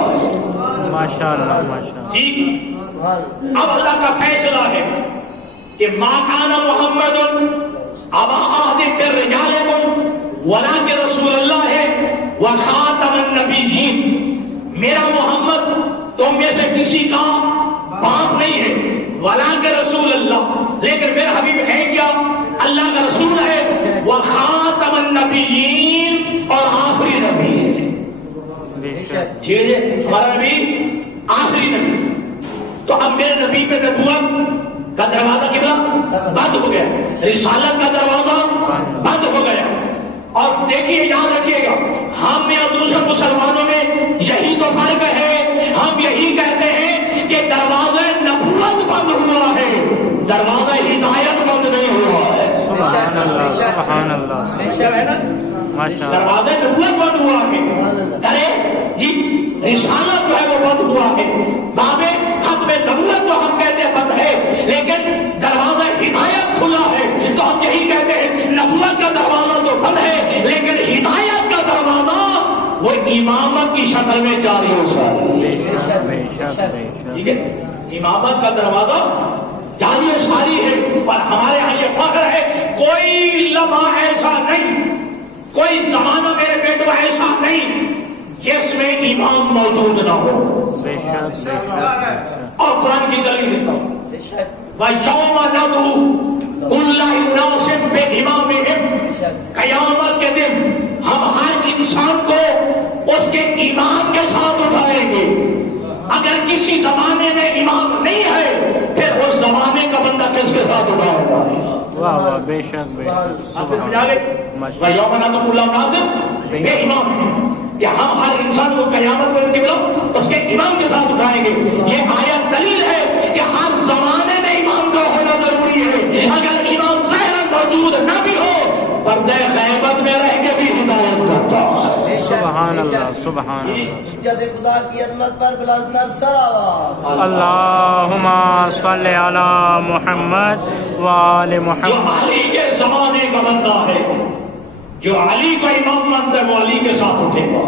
ماشاءاللہ ماشاءاللہ. ٹھیک. اب اللہ کا فیصلہ ہے کہ ما کان محمد ابا احد من رجالکم ولکن رسول اللہ ہے وخاتم النبیین. میرا محمد تم میں سے کسی کا باپ نہیں ہے, ولکن رسول اللہ, لیکن میرا حبیب ہے کیا؟ اللہ کا رسول ہے, وخاتم النبیین اور آخری نبی ہے. ٹھیک ہے. ہمارا نبی آخری نبی. تو اب میرے نبی پہ نبوت کا دروازہ کتنا بند ہو گیا, رسالت کا دروازہ بند ہو گیا. اور دیکھیے یاد رکھیے گا, ہم میں اور دوسرے مسلمانوں میں یہی تو فرق ہے. ہم یہی کہتے ہیں کہ دروازہ نبوت بند ہوا ہے, دروازہ ہدایت بند نہیں ہوا ہے. سبحان اللہ سبحان اللہ. دروازہ نبوت بند ہوا ہے, ارے جی رسالت جو ہے وہ بند ہوا ہے. بابے ختم نبوت تو ہم کہتے ہیں بند ہے, لیکن دروازہ ہدایت کھلا ہے. تو ہم یہی کہتے ہیں نبوت کا دروازہ تو بند ہے, لیکن ہدایت کا دروازہ وہ امامت کی شکل میں جاری ہو سکتا ہے. ٹھیک ہے. امامت کا دروازہ جاری و ساری ہے. اور ہمارے ہاں یہ فخر ہے, کوئی لمحہ ایسا نہیں, کوئی زمانہ میرے بیٹوں ایسا نہیں جس میں امام موجود نہ ہو. اور قرآن کی دلیل دیتا ہوں, وَيَوْمَ نَدْعُو كُلَّ أُنَاسٍ بِإِمَامِهِمْ. قیامت کے دن ہم ہر انسان کو اس کے امام کے ساتھ اٹھائیں گے. اگر کسی زمانے میں امام نہیں ہے پھر اس زمانے کا بندہ کس کے ساتھ اٹھائے گا؟ بے شک بے شک. وَيَوْمَ نَدْعُو كُلَّ أُنَاسٍ بِإِمَامِهِمْ. کہ ہم ہر انسان کو قیامت کو اس کے امام کے ساتھ اٹھائیں گے. یہ آیت دلیل ہے کہ ہر زمانے میں امام کا ہونا ضروری ہے. اگر امام ظاہراً موجود نہ بھی ہو, پردہ غیبت میں رہ کے بھی ہدایت کرتا ہے. سبحان اللہ سبحان اللہ. خدا کی عظمت پر بلند کر صلوات. اللہم صلی علی محمد وآل جو محمد. علی کے زمانے کا بندہ ہے, جو علی کا امام مانتا ہے وہ علی کے ساتھ اٹھے گا.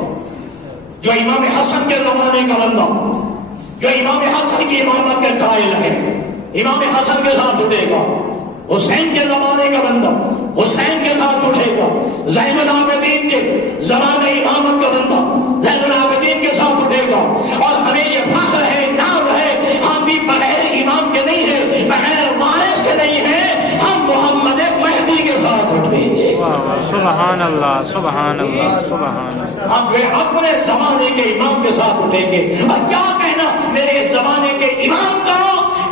جو امام حسن کے زمانے کا بندہ, جو امام حسن کی امامت کے قائل ہے, امام حسن کے ساتھ اٹھے گا. حسین کے زمانے کا بندہ حسین کے ساتھ اٹھے گا. زین العابدین کے زمانے امامت کا بندہ زین العابدین کے ساتھ اٹھے گا. اور ہمیں یہ فخر ہے, نام ہے, ہم بھی بغیر امام کے نہیں ہیں, بغیر وارث کے نہیں ہیں, ہم محمد مہدی کے ساتھ اٹھیں گے. سبحان اللہ سبحان اللہ سبحان اللہ. ہم اپنے زمانے کے امام کے ساتھ اٹھیں گے. اور کیا کہنا میرے زمانے کے امام کا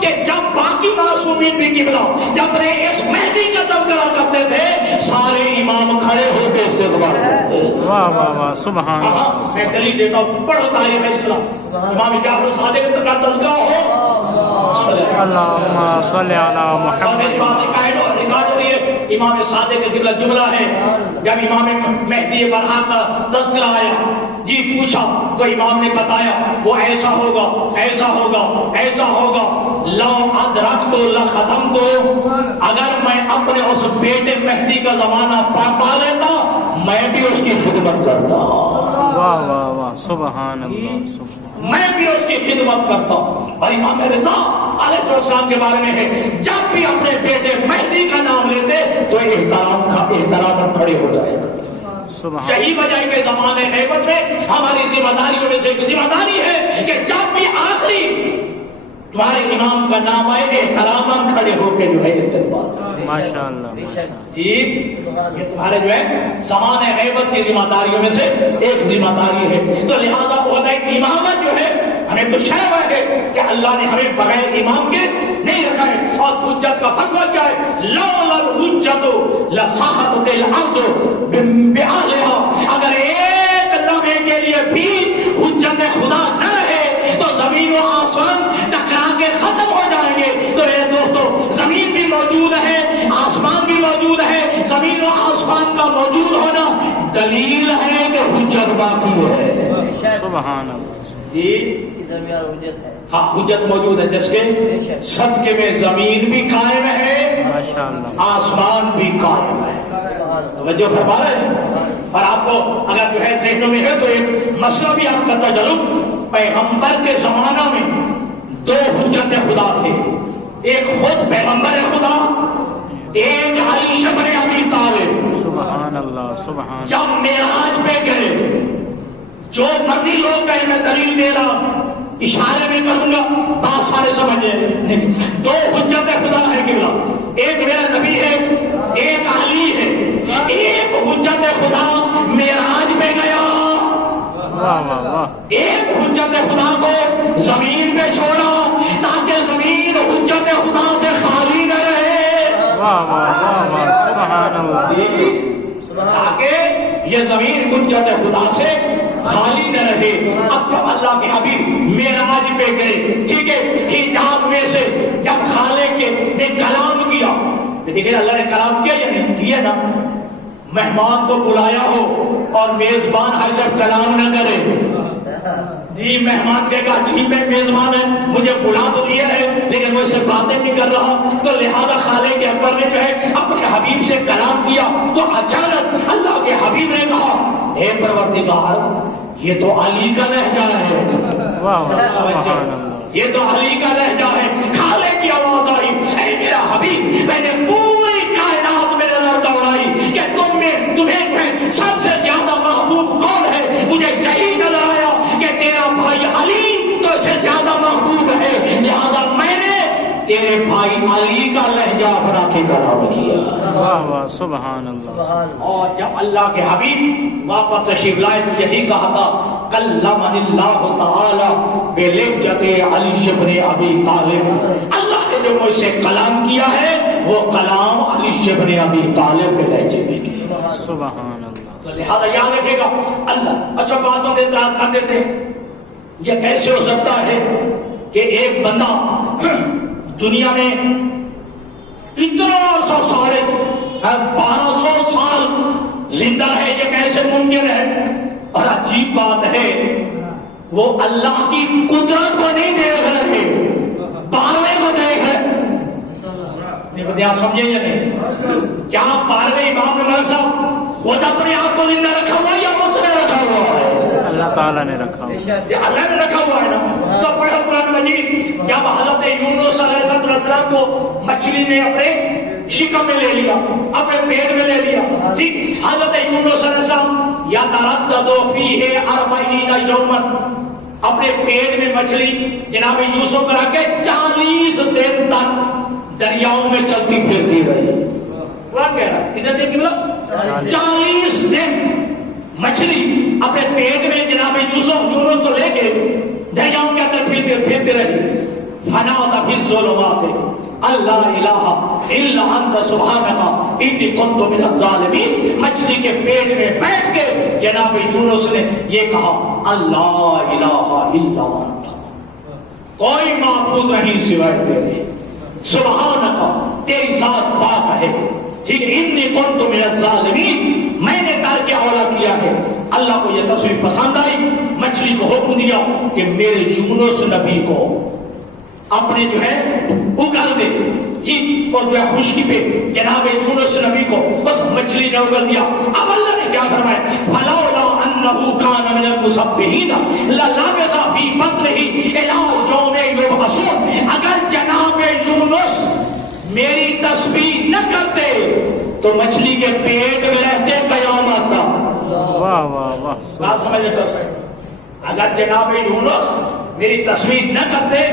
کہ جب باقی معصومین بھی قبلہ جب اس مہدی کا تذکرہ کرتے تھے سارے امام کھڑے ہو کے استقبال کرتے. واہ واہ واہ سبحان اللہ. میں دلیل دیتا ہوں, پڑھو تاریخ اسلام. امام جعفر صادق کا تذکرہ ہو, اللہم صلی علی محمد. امام صادق کا جملہ ہے, جب امام مہدی برحق کا تذکرہ آیا, جی پوچھا تو امام نے بتایا وہ ایسا ہوگا ایسا ہوگا ایسا ہوگا. لو ادرکت لختمت, اگر میں اپنے اس بیٹے مہدی کا زمانہ پا لیتا میں بھی اس کی خدمت کرتا. واہ واہ واہ سبحان اللہ سبحان. میں بھی اس کی خدمت کرتا ہوں. اور امام رضا علیہ السلام کے بارے میں ہے, جب بھی اپنے بیٹے مہدی کا نام لیتے تو احترام کھڑے ہو جائے. یہی وجہ کے زمانے غیبت میں ہماری ذمہ داریوں میں سے ایک ذمہ داری ہے کہ جب بھی آخری تمہارے امام کا نام آئے احترام کھڑے کھڑے ہو کے جو ہے استقبال. ماشاء اللہ. جی یہ تمہارے جو ہے سامان غیبت کی ذمہ داریوں میں سے ایک ذمہ داری ہے. تو لہٰذا عہدۂ امامت جو ہے ہمیں تو شرم ہے کہ اللہ نے ہمیں بغیر امام کے نہیں رکھا ہے. اور حجت کا فتویٰ کیا ہے؟ لولا الحجت لصاحت الارض بأہلہا. اگر ایک لمحے کے لیے بھی حجت خدا نہ رہے تو زمین و آسمان ٹکرا کے ختم ہو جائیں گے. تو میرے دوستو زمین بھی موجود ہے, آسمان بھی موجود ہے. زمین و آسمان کا موجود ہونا دلیل ہے کہ حجت باقی ہے. سبحان اللہ. جی ہاں حجت موجود ہے. جس کے صدقے میں زمین بھی قائم ہے, ماشاء اللہ, آسمان بھی قائم ہے. توجہ فرما رہے ہیں. اور آپ کو اگر جو ہے ذہنوں میں ہے تو ایک مسئلہ بھی آپ کرتا چلوں. پیغمبر کے زمانہ میں دو حجت خدا تھے. ایک خود پیغمبر خدا, ایک علی بن ابی طالب. سبحان اللہ. سبحان. جب معراج پہ گئے, جو مرضی لوگ کہیں میں دلیل دے رہا, اشارے میں کروں گا, بات سارے سمجھ لیں. دو حجت خدا ہے کہ ایک میرا نبی ہے, ایک علی ہے. ایک حجت خدا معراج پہ گیا, ایک حجت خدا کو زمین پہ چھوڑا تاکہ زمین حجت خدا سے خالی نہ رہے. سبحان اللہ. تاکہ یہ زمین حجت خدا سے خالی نہ رہے. اب جب اللہ کے حبیب معراج پہ گئے, ٹھیک ہے, حجاب میں سے جب خالق نے کلام کیا, دیکھیں اللہ نے کلام کیا یا نہیں کیا نا. مہمان کو بلایا ہو اور میزبان ایسا کلام نہ کرے. جی مہمان کہے گا جی میں میزبان ہے, مجھے بلا تو دیا ہے لیکن میں اس سے باتیں نہیں کر رہا. تو لہذا خالق کے اکبر نے جو ہے اپنے حبیب سے کلام کیا تو اچانک اللہ کے حبیب نے کہا اے پروردگار یہ تو علی کا لہجہ ہے. یہ تو علی کا لہجہ ہے. خالق کی آواز آئی, اے میرا حبیب میں نے پوری کائنات میں نظر دوڑائی کہ تمہیں سب سے زیادہ محبوب کون ہے. مجھے یہی نظر آیا کہ تیرا بھائی علی تو سے زیادہ محبوب ہے, لہذا میں نے تیرے بھائی علی کا لہجہ اپنا کے کلام کیا. سبحان اللہ. اور جب اللہ کے حبیب واپس تشریف لائے تو یہی کہا تھا کلمنی اللہ تعالی بلہجۃ علی بن ابی طالب. اللہ نے جو مجھ سے کلام کیا ہے وہ کلام علی بن ابی طالب کے لہجے میں کیا. سبحان اللہ. لہٰذا یاد رکھے گا اللہ. اچھا بات میں اعتراض کر دیتے یہ کیسے ہو سکتا ہے کہ ایک بندہ دنیا میں اتنا سا سال 1200 سال زندہ ہے, یہ کیسے ممکن ہے؟ اور عجیب بات ہے وہ اللہ کی قدرت کو نہیں دیکھ رہے, بارہویں کو دیکھ رہے. آپ سمجھے یا نہیں؟ کیا 12ویں امام ملک صاحب خود اپنے آپ کو زندہ رکھا ہوا یا اس نے رکھا ہوا ہے؟ اللہ تعالیٰ نے رکھا ہوا. اللہ نے رکھا ہوا ہے نا. تو پڑھا قرآن مجید جب حضرت یونس علیہ السلام کو مچھلی نے اپنے شکم میں لے لیا, اپنے پیٹ میں لے لیا, ٹھیک, حضرت یونس علیہ السلام یا ترددوا فیہ 40 یوما, اپنے پیٹ میں مچھلی جناب یوسف کرا کے 40 دن تک دریاؤں میں چلتی پھرتی رہی. قرآن کہہ رہا ہے کتنے دن کی مطلب 40 دن مچھلی اپنے پیٹ میں جناب یونس کو لے کے دریاؤں کے اندر پھرتی رہی. فنادى في الظلمات اللہ الہ الا انت سبحانک انی کنت من الظالمین. مچھلی کے پیٹ میں بیٹھ کے جناب یونس نے یہ کہا اللہ الہ الا انت, کوئی معبود نہیں سوائے تیرے, سبحانک تیری ذات پاک ہے, ٹھیک, انی کنت من الظالمین, میں نے ترک اولا کیا ہے. اللہ کو یہ تصویر پسند آئی, مچھلی کو حکم دیا کہ میرے یونس نبی کو اپنے جو ہے اگل دے, ٹھیک, اور جو ہے خشکی پہ جناب یونس نبی کو بس مچھلی نے اگل دیا. اب اللہ نے کیا فرمایا فلولا انه كان من المسبحین للبث في بطنه الى يوم يبعثون. اگر جناب یونس میری تسبیح نہ کرتے تو مچھلی کے پیٹ میں رہتے قیامت تک. واہ واہ واہ, بات سمجھے تو صحیح. اگر جناب یونس میری تسبیح نہ کرتے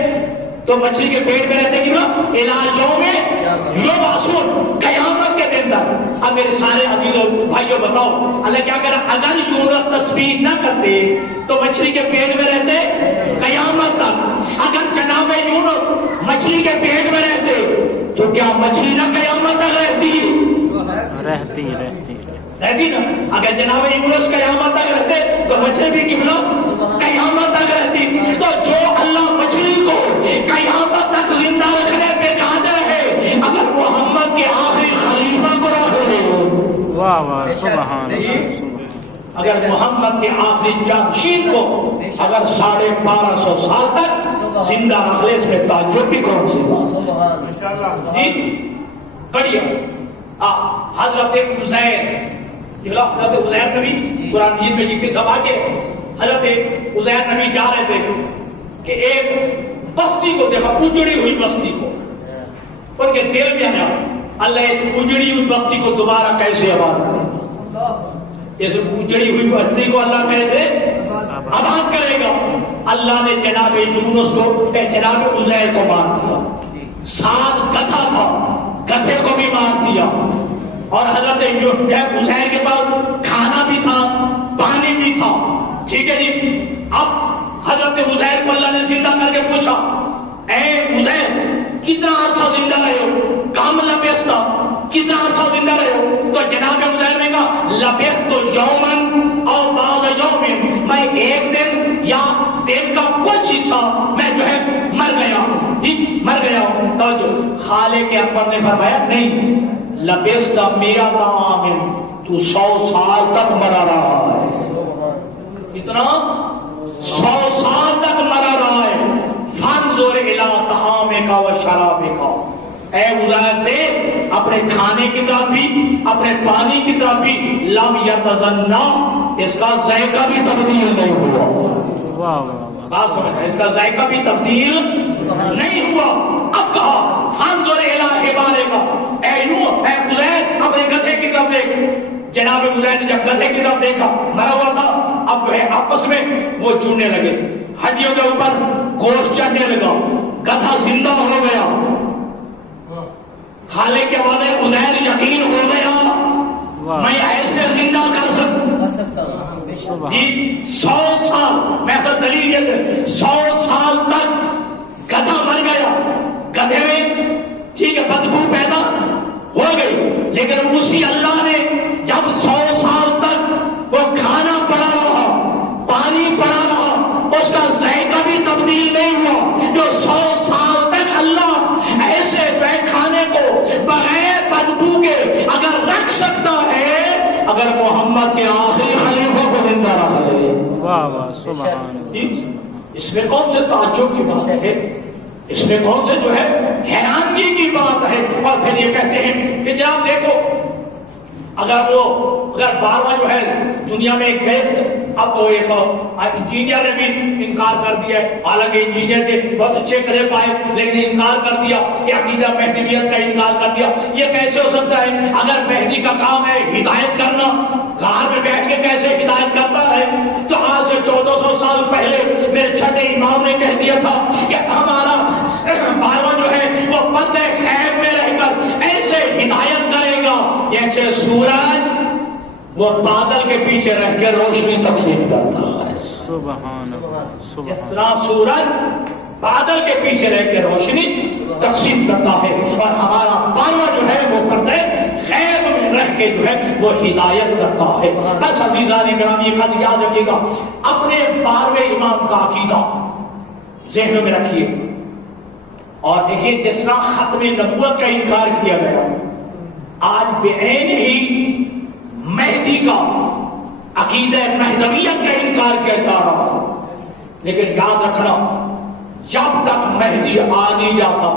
تو مچھلی کے پیٹ میں رہتے کہ علاجوں میں قیامت کے دن تک. اب میرے سارے عزیزوں بھائیوں بتاؤ اللہ کیا کہہ رہا؟ اگر یونس تصویر نہ کرتے تو مچھلی کے پیٹ میں رہتے قیامت تک. اگر جناب یونس مچھلی کے پیٹ میں رہتے تو کیا مچھلی نہ قیامت تک رہتی نا؟ اگر جناب یونس قیامت تک رہتے تو مچھلی بھی قیامت تک رہتی. تو جو اللہ مچھلی کو قیامت تک زندہ رکھنے پہ قادر ہے اگر محمد کے آخری خلیفہ کو واہ واہ سبحان اگر محمد کے آخری جانشین کو اگر 1250 سال تک زندہ رکھنے اس میں تعجب بھی کون سی بات جی بڑھیا. حضرت عزیر نبی قرآن مجید میں جن کے سب آگے حضرت عزیر نبی جا رہے تھے کہ ایک بستی کو دیکھا اجڑی ہوئی بستی کو ان کے دل میں آیا اللہ اس اجڑی ہوئی بستی کو دوبارہ کیسے آباد کرے. اس اجڑی ہوئی بستی کو اللہ کیسے آباد کرے گا. اللہ نے جناب یونس کو جناب عزیر کو مار دیا. 7 گدھا تھا گدھے کو بھی مار دیا. اور حضرت عزیر کے پاس کھانا بھی تھا پانی بھی تھا. ٹھیک ہے جی. اب حضرت عزیر کو اللہ نے زندہ کر کے پوچھا اے عزیر کتنا عرصہ زندہ رہے ہو؟ کام لبیستا کتنا عرصہ زندہ رہے ہو؟ تو جناب عزیر نے کہا لبیست یومن اور بعض یومن میں ایک دن یا دن کا کچھ حصہ میں جو ہے مر گیا مر گیا ہوں. تو جو خالق اکبر نے فرمایا نہیں لبیست میرا تعام تو 100 سال تک مرا رہا ہے. کتنا 100 سال تک مرا رہا ہے. فانظر الی طعامک و شرابک. اے عزیر دیکھ اپنے کھانے کی طرف بھی اپنے پانی کی طرف بھی لم یتزنا اس کا ذائقہ بھی تبدیل نہیں ہوا. بات سمجھا اس کا ذائقہ بھی تبدیل نہیں ہوا. اب کہا فانظر الی حمارک. اے عزیر اپنے گدھے کی طرف دیکھ. جناب عزیر نے جب گدھے کی طرف دیکھا مرا ہوا تھا. اب جو ہے آپس میں وہ جڑنے لگے ہڈیوں کے اوپر گوشت چڑھنے لگا. گدھا زندہ ہو گیا. کھانے کے بعد عزیر یقین ہو گیا میں ایسے زندہ کر سکتا ہوں جی. 100 سال میں ایسا دلیل یہ 100 سال تک گدھا مر گیا. گدھے میں ٹھیک ہے بدبو پیدا ہو گئی لیکن اسی اللہ نے جب 100 سال تک وہ کھانا پڑا رہا پانی پڑا رہا اس کا ذائقہ بھی تبدیل نہیں ہوا. جو 100 سال تک اللہ ایسے کھانے کو بغیر بدبو کے اگر رکھ سکتا ہے اگر محمد کے آخری خلیفہ کو زندہ رکھ لے. واہ واہ سبحان. اس میں کون سے تعجب کی بات ہے؟ اس میں کون سے جو ہے حیرانگی کی بات ہے؟ اور پھر یہ کہتے ہیں کہ جناب دیکھو اگر بارواں جو ہے دنیا میں ایک بیت اب وہ ایک انجینئر نے بھی انکار کر دیا. حالانکہ انجینئر کے بہت اچھے کرے پائے لیکن انکار کر دیا کہ عقیدہ مہدویت کا انکار کر دیا. یہ کیسے ہو سکتا ہے؟ اگر مہدی کا کام ہے ہدایت کرنا گھر میں بیٹھ کے کیسے ہدایت کرتا ہے؟ تو آج سے 1400 سال پہلے میرے چھٹے امام نے کہہ دیا تھا کہ ہمارا بارواں جو ہے وہ پردے خیب میں رہ کر ایسے ہدایت کرے گا جیسے سورج وہ بادل کے پیچھے رہ کے روشنی تقسیم کرتا ہے. سبحان جس طرح سورج بادل کے پیچھے رہ کے روشنی تقسیم کرتا ہے اور ہمارا بارواں جو ہے وہ پردے خیب میں رہ کے جو ہے وہ ہدایت کرتا ہے. بس عزیزان گرامی یہ بات یاد رکھیے گا اپنے 12ویں امام کا عقیدہ ذہنوں میں رکھیے. اور دیکھیے جس طرح ختم نبوت کا انکار کیا گیا آج بعین ہی مہدی کا عقیدہ مہدویت کا انکار کیا جا رہا. لیکن یاد رکھنا جب تک مہدی آ نہیں جاتا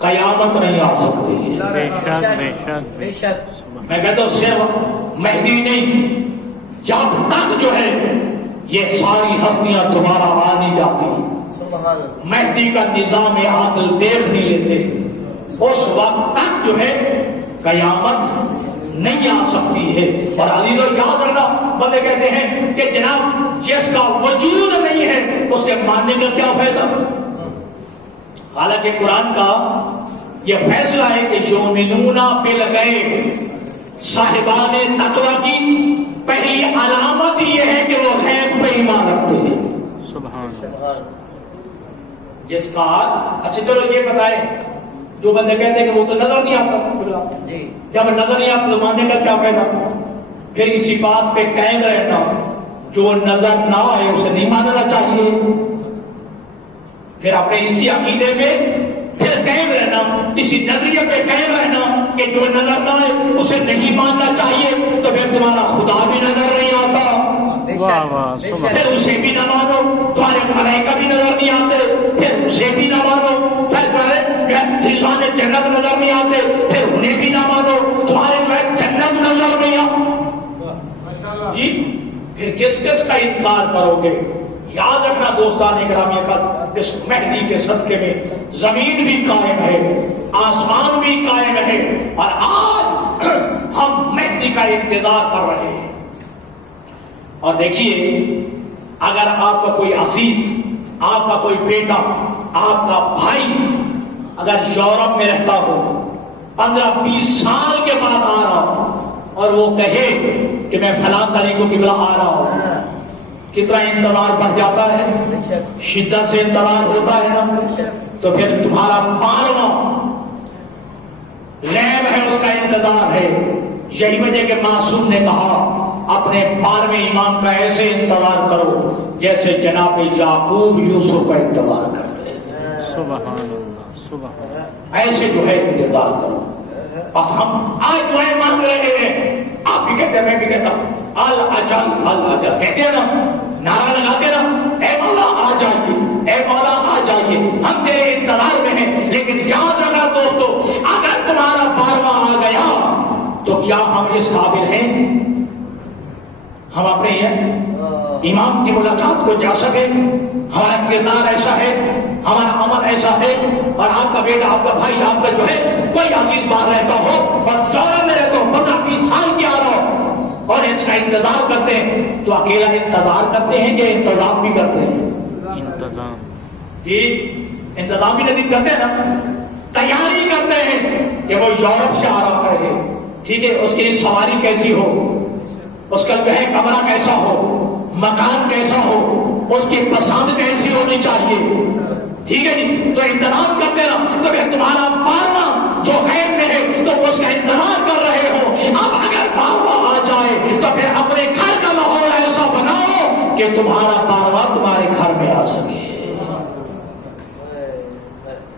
قیامت نہیں آ سکتی. بے شک بے شک. میں کہتا ہوں صرف مہدی نہیں جب تک جو ہے یہ ساری ہستیاں دوبارہ آ نہیں جاتی مہدی کا نظام عادل دیکھ نہیں لیتے اس وقت تک جو ہے قیامت نہیں آ سکتی ہے. اور علی تو یاد رکھنا بندے کہتے ہیں کہ جناب جس کا وجود نہیں ہے اس کے ماننے کا کیا فائدہ؟ حالانکہ قرآن کا یہ فیصلہ ہے کہ یؤمنون بالغیب، صاحبان تقوی کی پہلی علامت یہ ہے کہ وہ غیب پہ ایمان رکھتے ہیں۔ سبحان اللہ۔ جس کا اچھا چلو یہ بتائیں، جو بندے کہتے ہیں کہ وہ تو نظر نہیں آتا، جب نظر نہیں آتا تو ماننے کا کیا فائدہ؟ پھر اسی بات پہ قائم رہنا، جو نظر نہ آئے اسے نہیں ماننا چاہیے، پھر اپنے اسی عقیدے پہ پھر قائم رہنا، اسی نظریے پہ قائم رہنا کہ جو نظر نہ آئے اسے نہیں ماننا چاہیے، تو پھر تمہارا خدا بھی نظر نہیں آتا، پھر اسے بھی نہ مانو، تمہارے ملائکہ بھی نظر نہیں آتے، پھر اسے بھی نہ مانو، پھر تمہارے رضوان جنت نظر نہیں آتے، پھر انہیں بھی نہ مانو، تمہارے جنت نظر نہیں آ جی، پھر کس کس کا انکار کرو گے؟ یاد رکھنا دوستان گرامی کا، اس مہدی کے صدقے میں زمین بھی قائم ہے، آسمان بھی قائم ہے، اور آج ہم مہدی کا انتظار کر رہے ہیں۔ اور دیکھیے، اگر آپ کا کوئی عزیز، آپ کا کوئی بیٹا، آپ کا بھائی اگر یورپ میں رہتا ہو، 15-20 سال کے بعد آ رہا ہو اور وہ کہے کہ میں فلاں تاریخ کو قبلہ آ رہا ہوں، کتنا انتظار بڑھ جاتا ہے، شدت سے انتظار ہوتا ہے نا، تو پھر تمہارا 12واں لیب ہے، اس کا انتظار ہے۔ یہی وجہ کہ معصوم نے کہا اپنے 12ویں امام کا ایسے انتظار کرو جیسے جناب یعقوب یوسف کا انتظار کرتے ہیں۔ سبحان اللہ، سبحان اللہ۔ ایسے جو ہے انتظار کرو۔ بس ہم آج دعائیں مانگ رہے ہیں، آپ بھی کہتے ہیں، میں بھی کہتا ہوں، الاجل الاجل کہتے ہیں نا، نعرہ لگاتے نا، اے مولا آ جائیے، اے مولا آ جائیے، ہم تیرے انتظار میں ہیں۔ لیکن یاد رکھنا دوستو، اگر تمہارا 12واں آ گیا تو کیا ہم اس قابل ہیں؟ ہم اپنے امام کی ملاقات کو جا سکے؟ ہمارا کردار ایسا ہے، ہمارا عمل ایسا ہے، اور آپ کا بیٹا، آپ کا بھائی، آپ کا جو ہے کوئی عزیز بار رہتا ہو اور دورہ میں رہتا ہو، 15-20 سال کی آ رہا ہو اور اس کا انتظار کرتے ہیں، تو اکیلا انتظار کرتے ہیں کہ انتظام بھی کرتے ہیں؟ انتظام جی، انتظام بھی نہیں کرتے ہیں نا، تیاری کرتے ہیں کہ وہ یورپ سے آ رہا ہے، ٹھیک ہے، اس کی سواری کیسی ہو، اس کا جو ہے کمرہ کیسا ہو، مکان کیسا ہو، اس کی پسند کیسی ہونی چاہیے، ٹھیک ہے جی، تو انتظام کرتے نا۔ تو تمہارا 12واں جو غیب میں ہے تو اس کا انتظار کر رہے ہو۔ اب اگر 12واں آ جائے تو پھر اپنے گھر کا ماحول ایسا بناؤ کہ تمہارا 12واں تمہارے گھر میں آ سکے،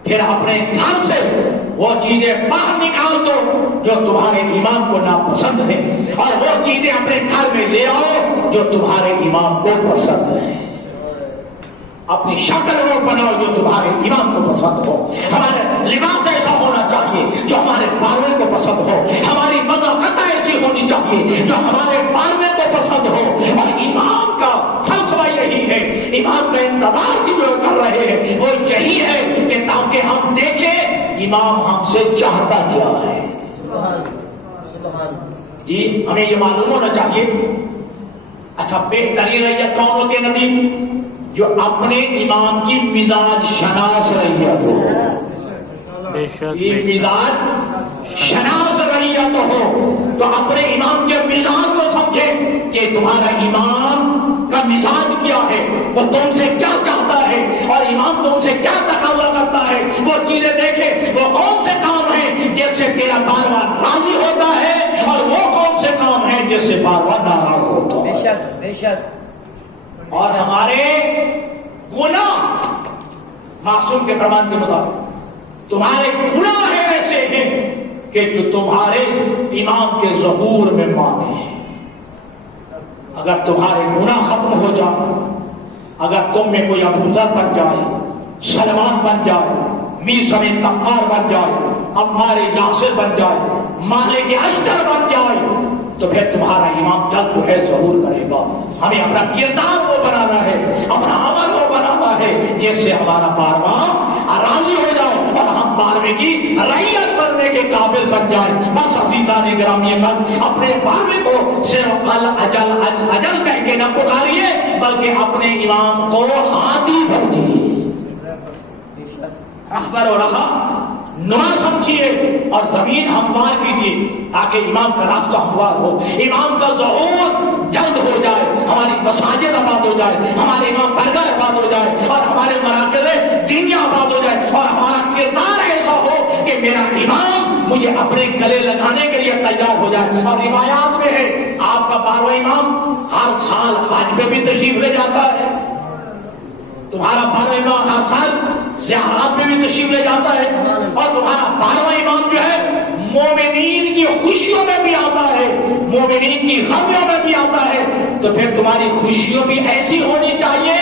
پھر اپنے گھر سے وہ چیزیں باہر نکال دو جو تمہارے ایمان کو ناپسند ہے، اور وہ چیزیں اپنے گھر میں لے آؤ جو تمہارے ایمان کو پسند ہے۔ اپنی شکل وہ بناؤ جو تمہارے ایمان کو پسند ہو۔ ہمارا لباس ایسا ہونا چاہیے جو ہمارے باروے کو پسند ہو، ہماری مذاقت ایسی ہونی چاہیے جو ہمارے باروے کو پسند ہو، اور ایمان کا فلسفہ یہی ہے، ایمان کا انتظار کی جو کر رہے ہیں وہ یہی ہے کہ تاکہ ہم دیکھیں امام ہم سے چاہتا کیا ہے۔ جی، ہمیں یہ معلوم ہونا چاہیے۔ اچھا، بہترین ریت کون ہوتے ہیں نبی؟ جو اپنے امام کی مزاج شناس ریت ہو، یہ مزاج شناس ریت ہو، تو اپنے امام کے مزاج کو سمجھے کہ تمہارا امام کا مزاج کیا ہے، وہ تم سے کیا چاہتا ہے، اور امام تم سے کیا تقاضا کرتا ہے، وہ چیزیں دیکھے، وہ کون سے کام ہیں جس سے تیرا بار بار راضی ہوتا ہے، اور وہ کون سے کام ہیں جس سے بار بار ناراض ہوتا ہے۔ بے شک، بے شک۔ اور ہمارے گناہ معصوم کے فرمان کے مطابق تمہارے گناہ ایسے ہیں کہ جو تمہارے امام کے ظہور میں مانے ہیں۔ اگر تمہارے گناہ ختم ہو جائے، اگر تم میں کوئی ابو ذر بن جائے، سلمان بن جائے، میثم تقار بن جائے، عمار یاسر بن جائے، مالک اشتر بن جائے، تو پھر تمہارا امام جلد جو ہے ظہور کرے گا۔ ہمیں اپنا کردار وہ بنانا ہے، اپنا عمل وہ بنانا ہے جس سے ہمارا بارواں راضی ہو جائے اور ہم باروے کی رعیت بننے کے قابل بن جائیں۔ بس عزیزان گرامی اپنے باروے کو صرف الاجل الاجل کہہ کے نہ پکاریے، بلکہ اپنے امام کو ہاتھی سمجھیے۔ رہبر و رہا نما سمجھیے اور زمین ہموار کیجیے تاکہ امام کا راستہ ہموار ہو، امام کا ظہور جلد ہو جائے، ہماری مساجد آباد ہو جائے، ہمارے امام برگاہ آباد ہو جائے اور ہمارے مراکز دینی آباد ہو جائے اور ہمارا کردار ایسا ہو کہ میرا امام مجھے اپنے گلے لگانے کے لیے تیار ہو جائے۔ اور روایات میں ہے آپ کا 12واں امام ہر سال حج پہ بھی تشریف لے جاتا ہے، تمہارا 12واں امام ہر سال زیارات میں بھی تشریف لے جاتا ہے، اور تمہارا 12واں امام جو ہے مومنین کی خوشیوں میں بھی آتا ہے، مومنین کی غمیوں میں بھی آتا ہے۔ تو پھر تمہاری خوشیوں بھی ایسی ہونی چاہیے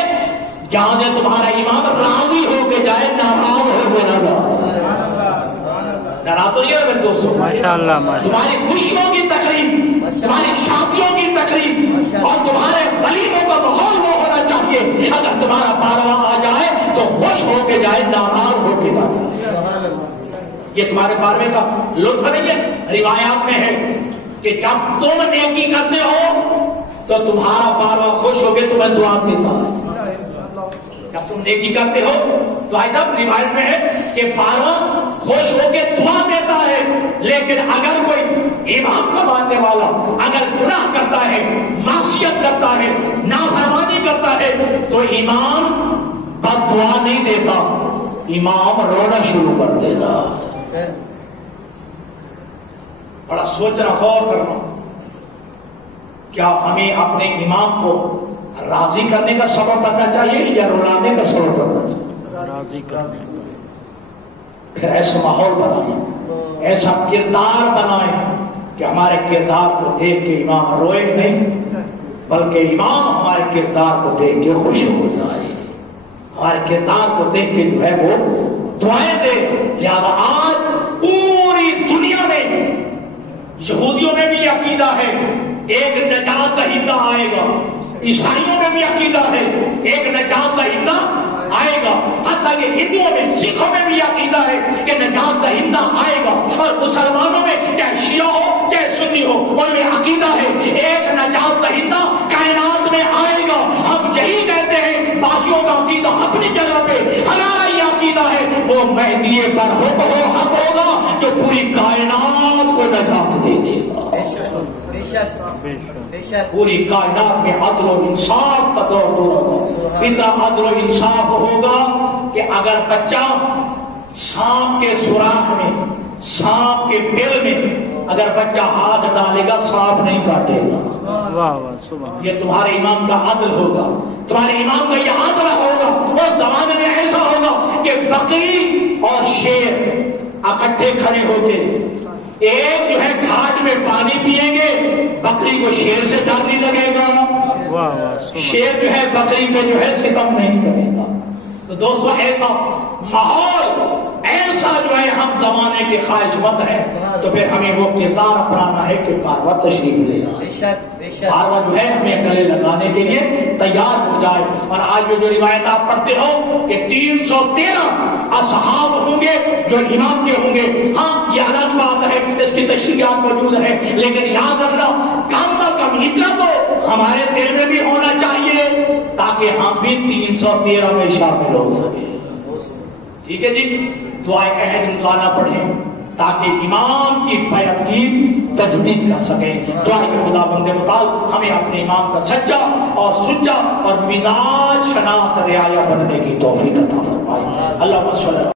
جہاں سے تمہارا امام راضی ہو کے جائے، ناراض ہو کے نہ جائے۔ ناراض ہو گیا میرے دوستوں، ماشاءاللہ تمہاری خوشیوں کی تقریب، تمہاری شادیوں کی تقریب اور تمہارے ولیموں کا ماحول وہ ہونا چاہیے۔ اگر تمہارا 12واں آ جائے تو خوش ہو کے جائے، ناراض ہو کے جائے۔ یہ تمہارے 12ویں کا لطف نہیں ہے؟ روایات میں ہے کہ جب تم نیکی کرتے ہو تو تمہارا 12واں خوش ہو کے تمہیں دعا دیتا ہے۔ جب تم نیکی کرتے ہو تو بھائی صاحب روایت میں ہے کہ 12واں خوش ہو کے دعا دیتا ہے، لیکن اگر کوئی امام کا ماننے والا اگر گناہ کرتا ہے، معصیت کرتا ہے، نافرمانی کرتا ہے تو امام بد دعا نہیں دیتا، امام رونا شروع کر دیتا۔ بڑا سوچنا، غور کرنا، کیا ہمیں اپنے امام کو راضی کرنے کا سبب بننا چاہیے یا رلانے کا سبب بننا چاہیے؟ راضی کرنے۔ پھر ایسا ماحول بنائیں، ایسا کردار بنائیں کہ ہمارے کردار کو دیکھ کے امام روئے نہیں، بلکہ امام ہمارے کردار کو دیکھ کے خوش ہو جائے، ہمارے کردار کو دیکھ کے جو ہے وہ دعائیں دے۔ لہذا آج پوری دنیا میں یہودیوں میں بھی عقیدہ ہے ایک نجات دہندہ آئے گا، عیسائیوں میں بھی عقیدہ ہے ایک نجات دہندہ آئے گا، حتیٰ کہ ہندوؤں میں، سکھوں میں بھی عقیدہ ہے کہ نجات دہندہ آئے گا، اور مسلمانوں میں چاہے شیعہ ہو چاہے سنی ہو ان میں عقیدہ ہے ایک نجات دہندہ کائنات میں آئے گا۔ ہم یہی کہتے ہیں، باقیوں کا عقیدہ اپنی جگہ پہ، ہمارا یہ عقیدہ ہے وہ مہدی برحق حق ہوگا جو پوری کائنات کو نجات دے دے گا۔ پوری کائنات میں عدل و انصاف کا دور ہوگا، اتنا عدل و انصاف ہوگا کہ اگر بچہ سانپ کے سوراخ میں، سانپ کے بل میں اگر بچہ ہاتھ ڈالے گا سانپ نہیں کاٹے گا۔ واہ واہ سبحان۔ یہ تمہارے امام کا عدل ہوگا، تمہارے امام کا یہ عدل ہوگا۔ اس زمانے میں ایسا ہوگا کہ بکری اور شیر اکٹھے کھڑے ہو کے ایک جو ہے گھاٹ میں پانی پیئیں گے، بکری کو شیر سے ڈر نہیں لگے گا، واہ واہ سبحان۔ شیر جو ہے بکری پہ جو ہے ستم نہیں کرے گا۔ تو دوستو ایسا ماحول، ایسا جو ہے ہم زمانے کے خواہش مند ہیں، تو پھر ہمیں وہ کردار اپنانا ہے کہ کارواں تشریف لے جائے، کارواں جو ہے ہمیں گلے لگانے کے لیے تیار ہو جائے۔ اور آج جو روایت آپ پڑھتے ہو کہ 313 اصحاب ہوں گے جو امام کے ہوں گے، ہاں یہ الگ بات ہے، اس کی تشریحات موجود ہے، لیکن یاد رکھنا کم کا کم اتنا تو ہمارے دل میں بھی ہونا چاہیے تاکہ ہم بھی 313 میں شامل ہو سکے۔ ٹھیک ہے جی، دعائیں عہد مطالعہ پڑھیں تاکہ امام کی بیعت کی تجدید کر سکیں۔ دعا کہ خدا بندے مطالب ہمیں اپنے امام کا سچا اور سچا اور مزاج شناس رعایا بننے کی توفیق عطا فرمائے۔ اللہ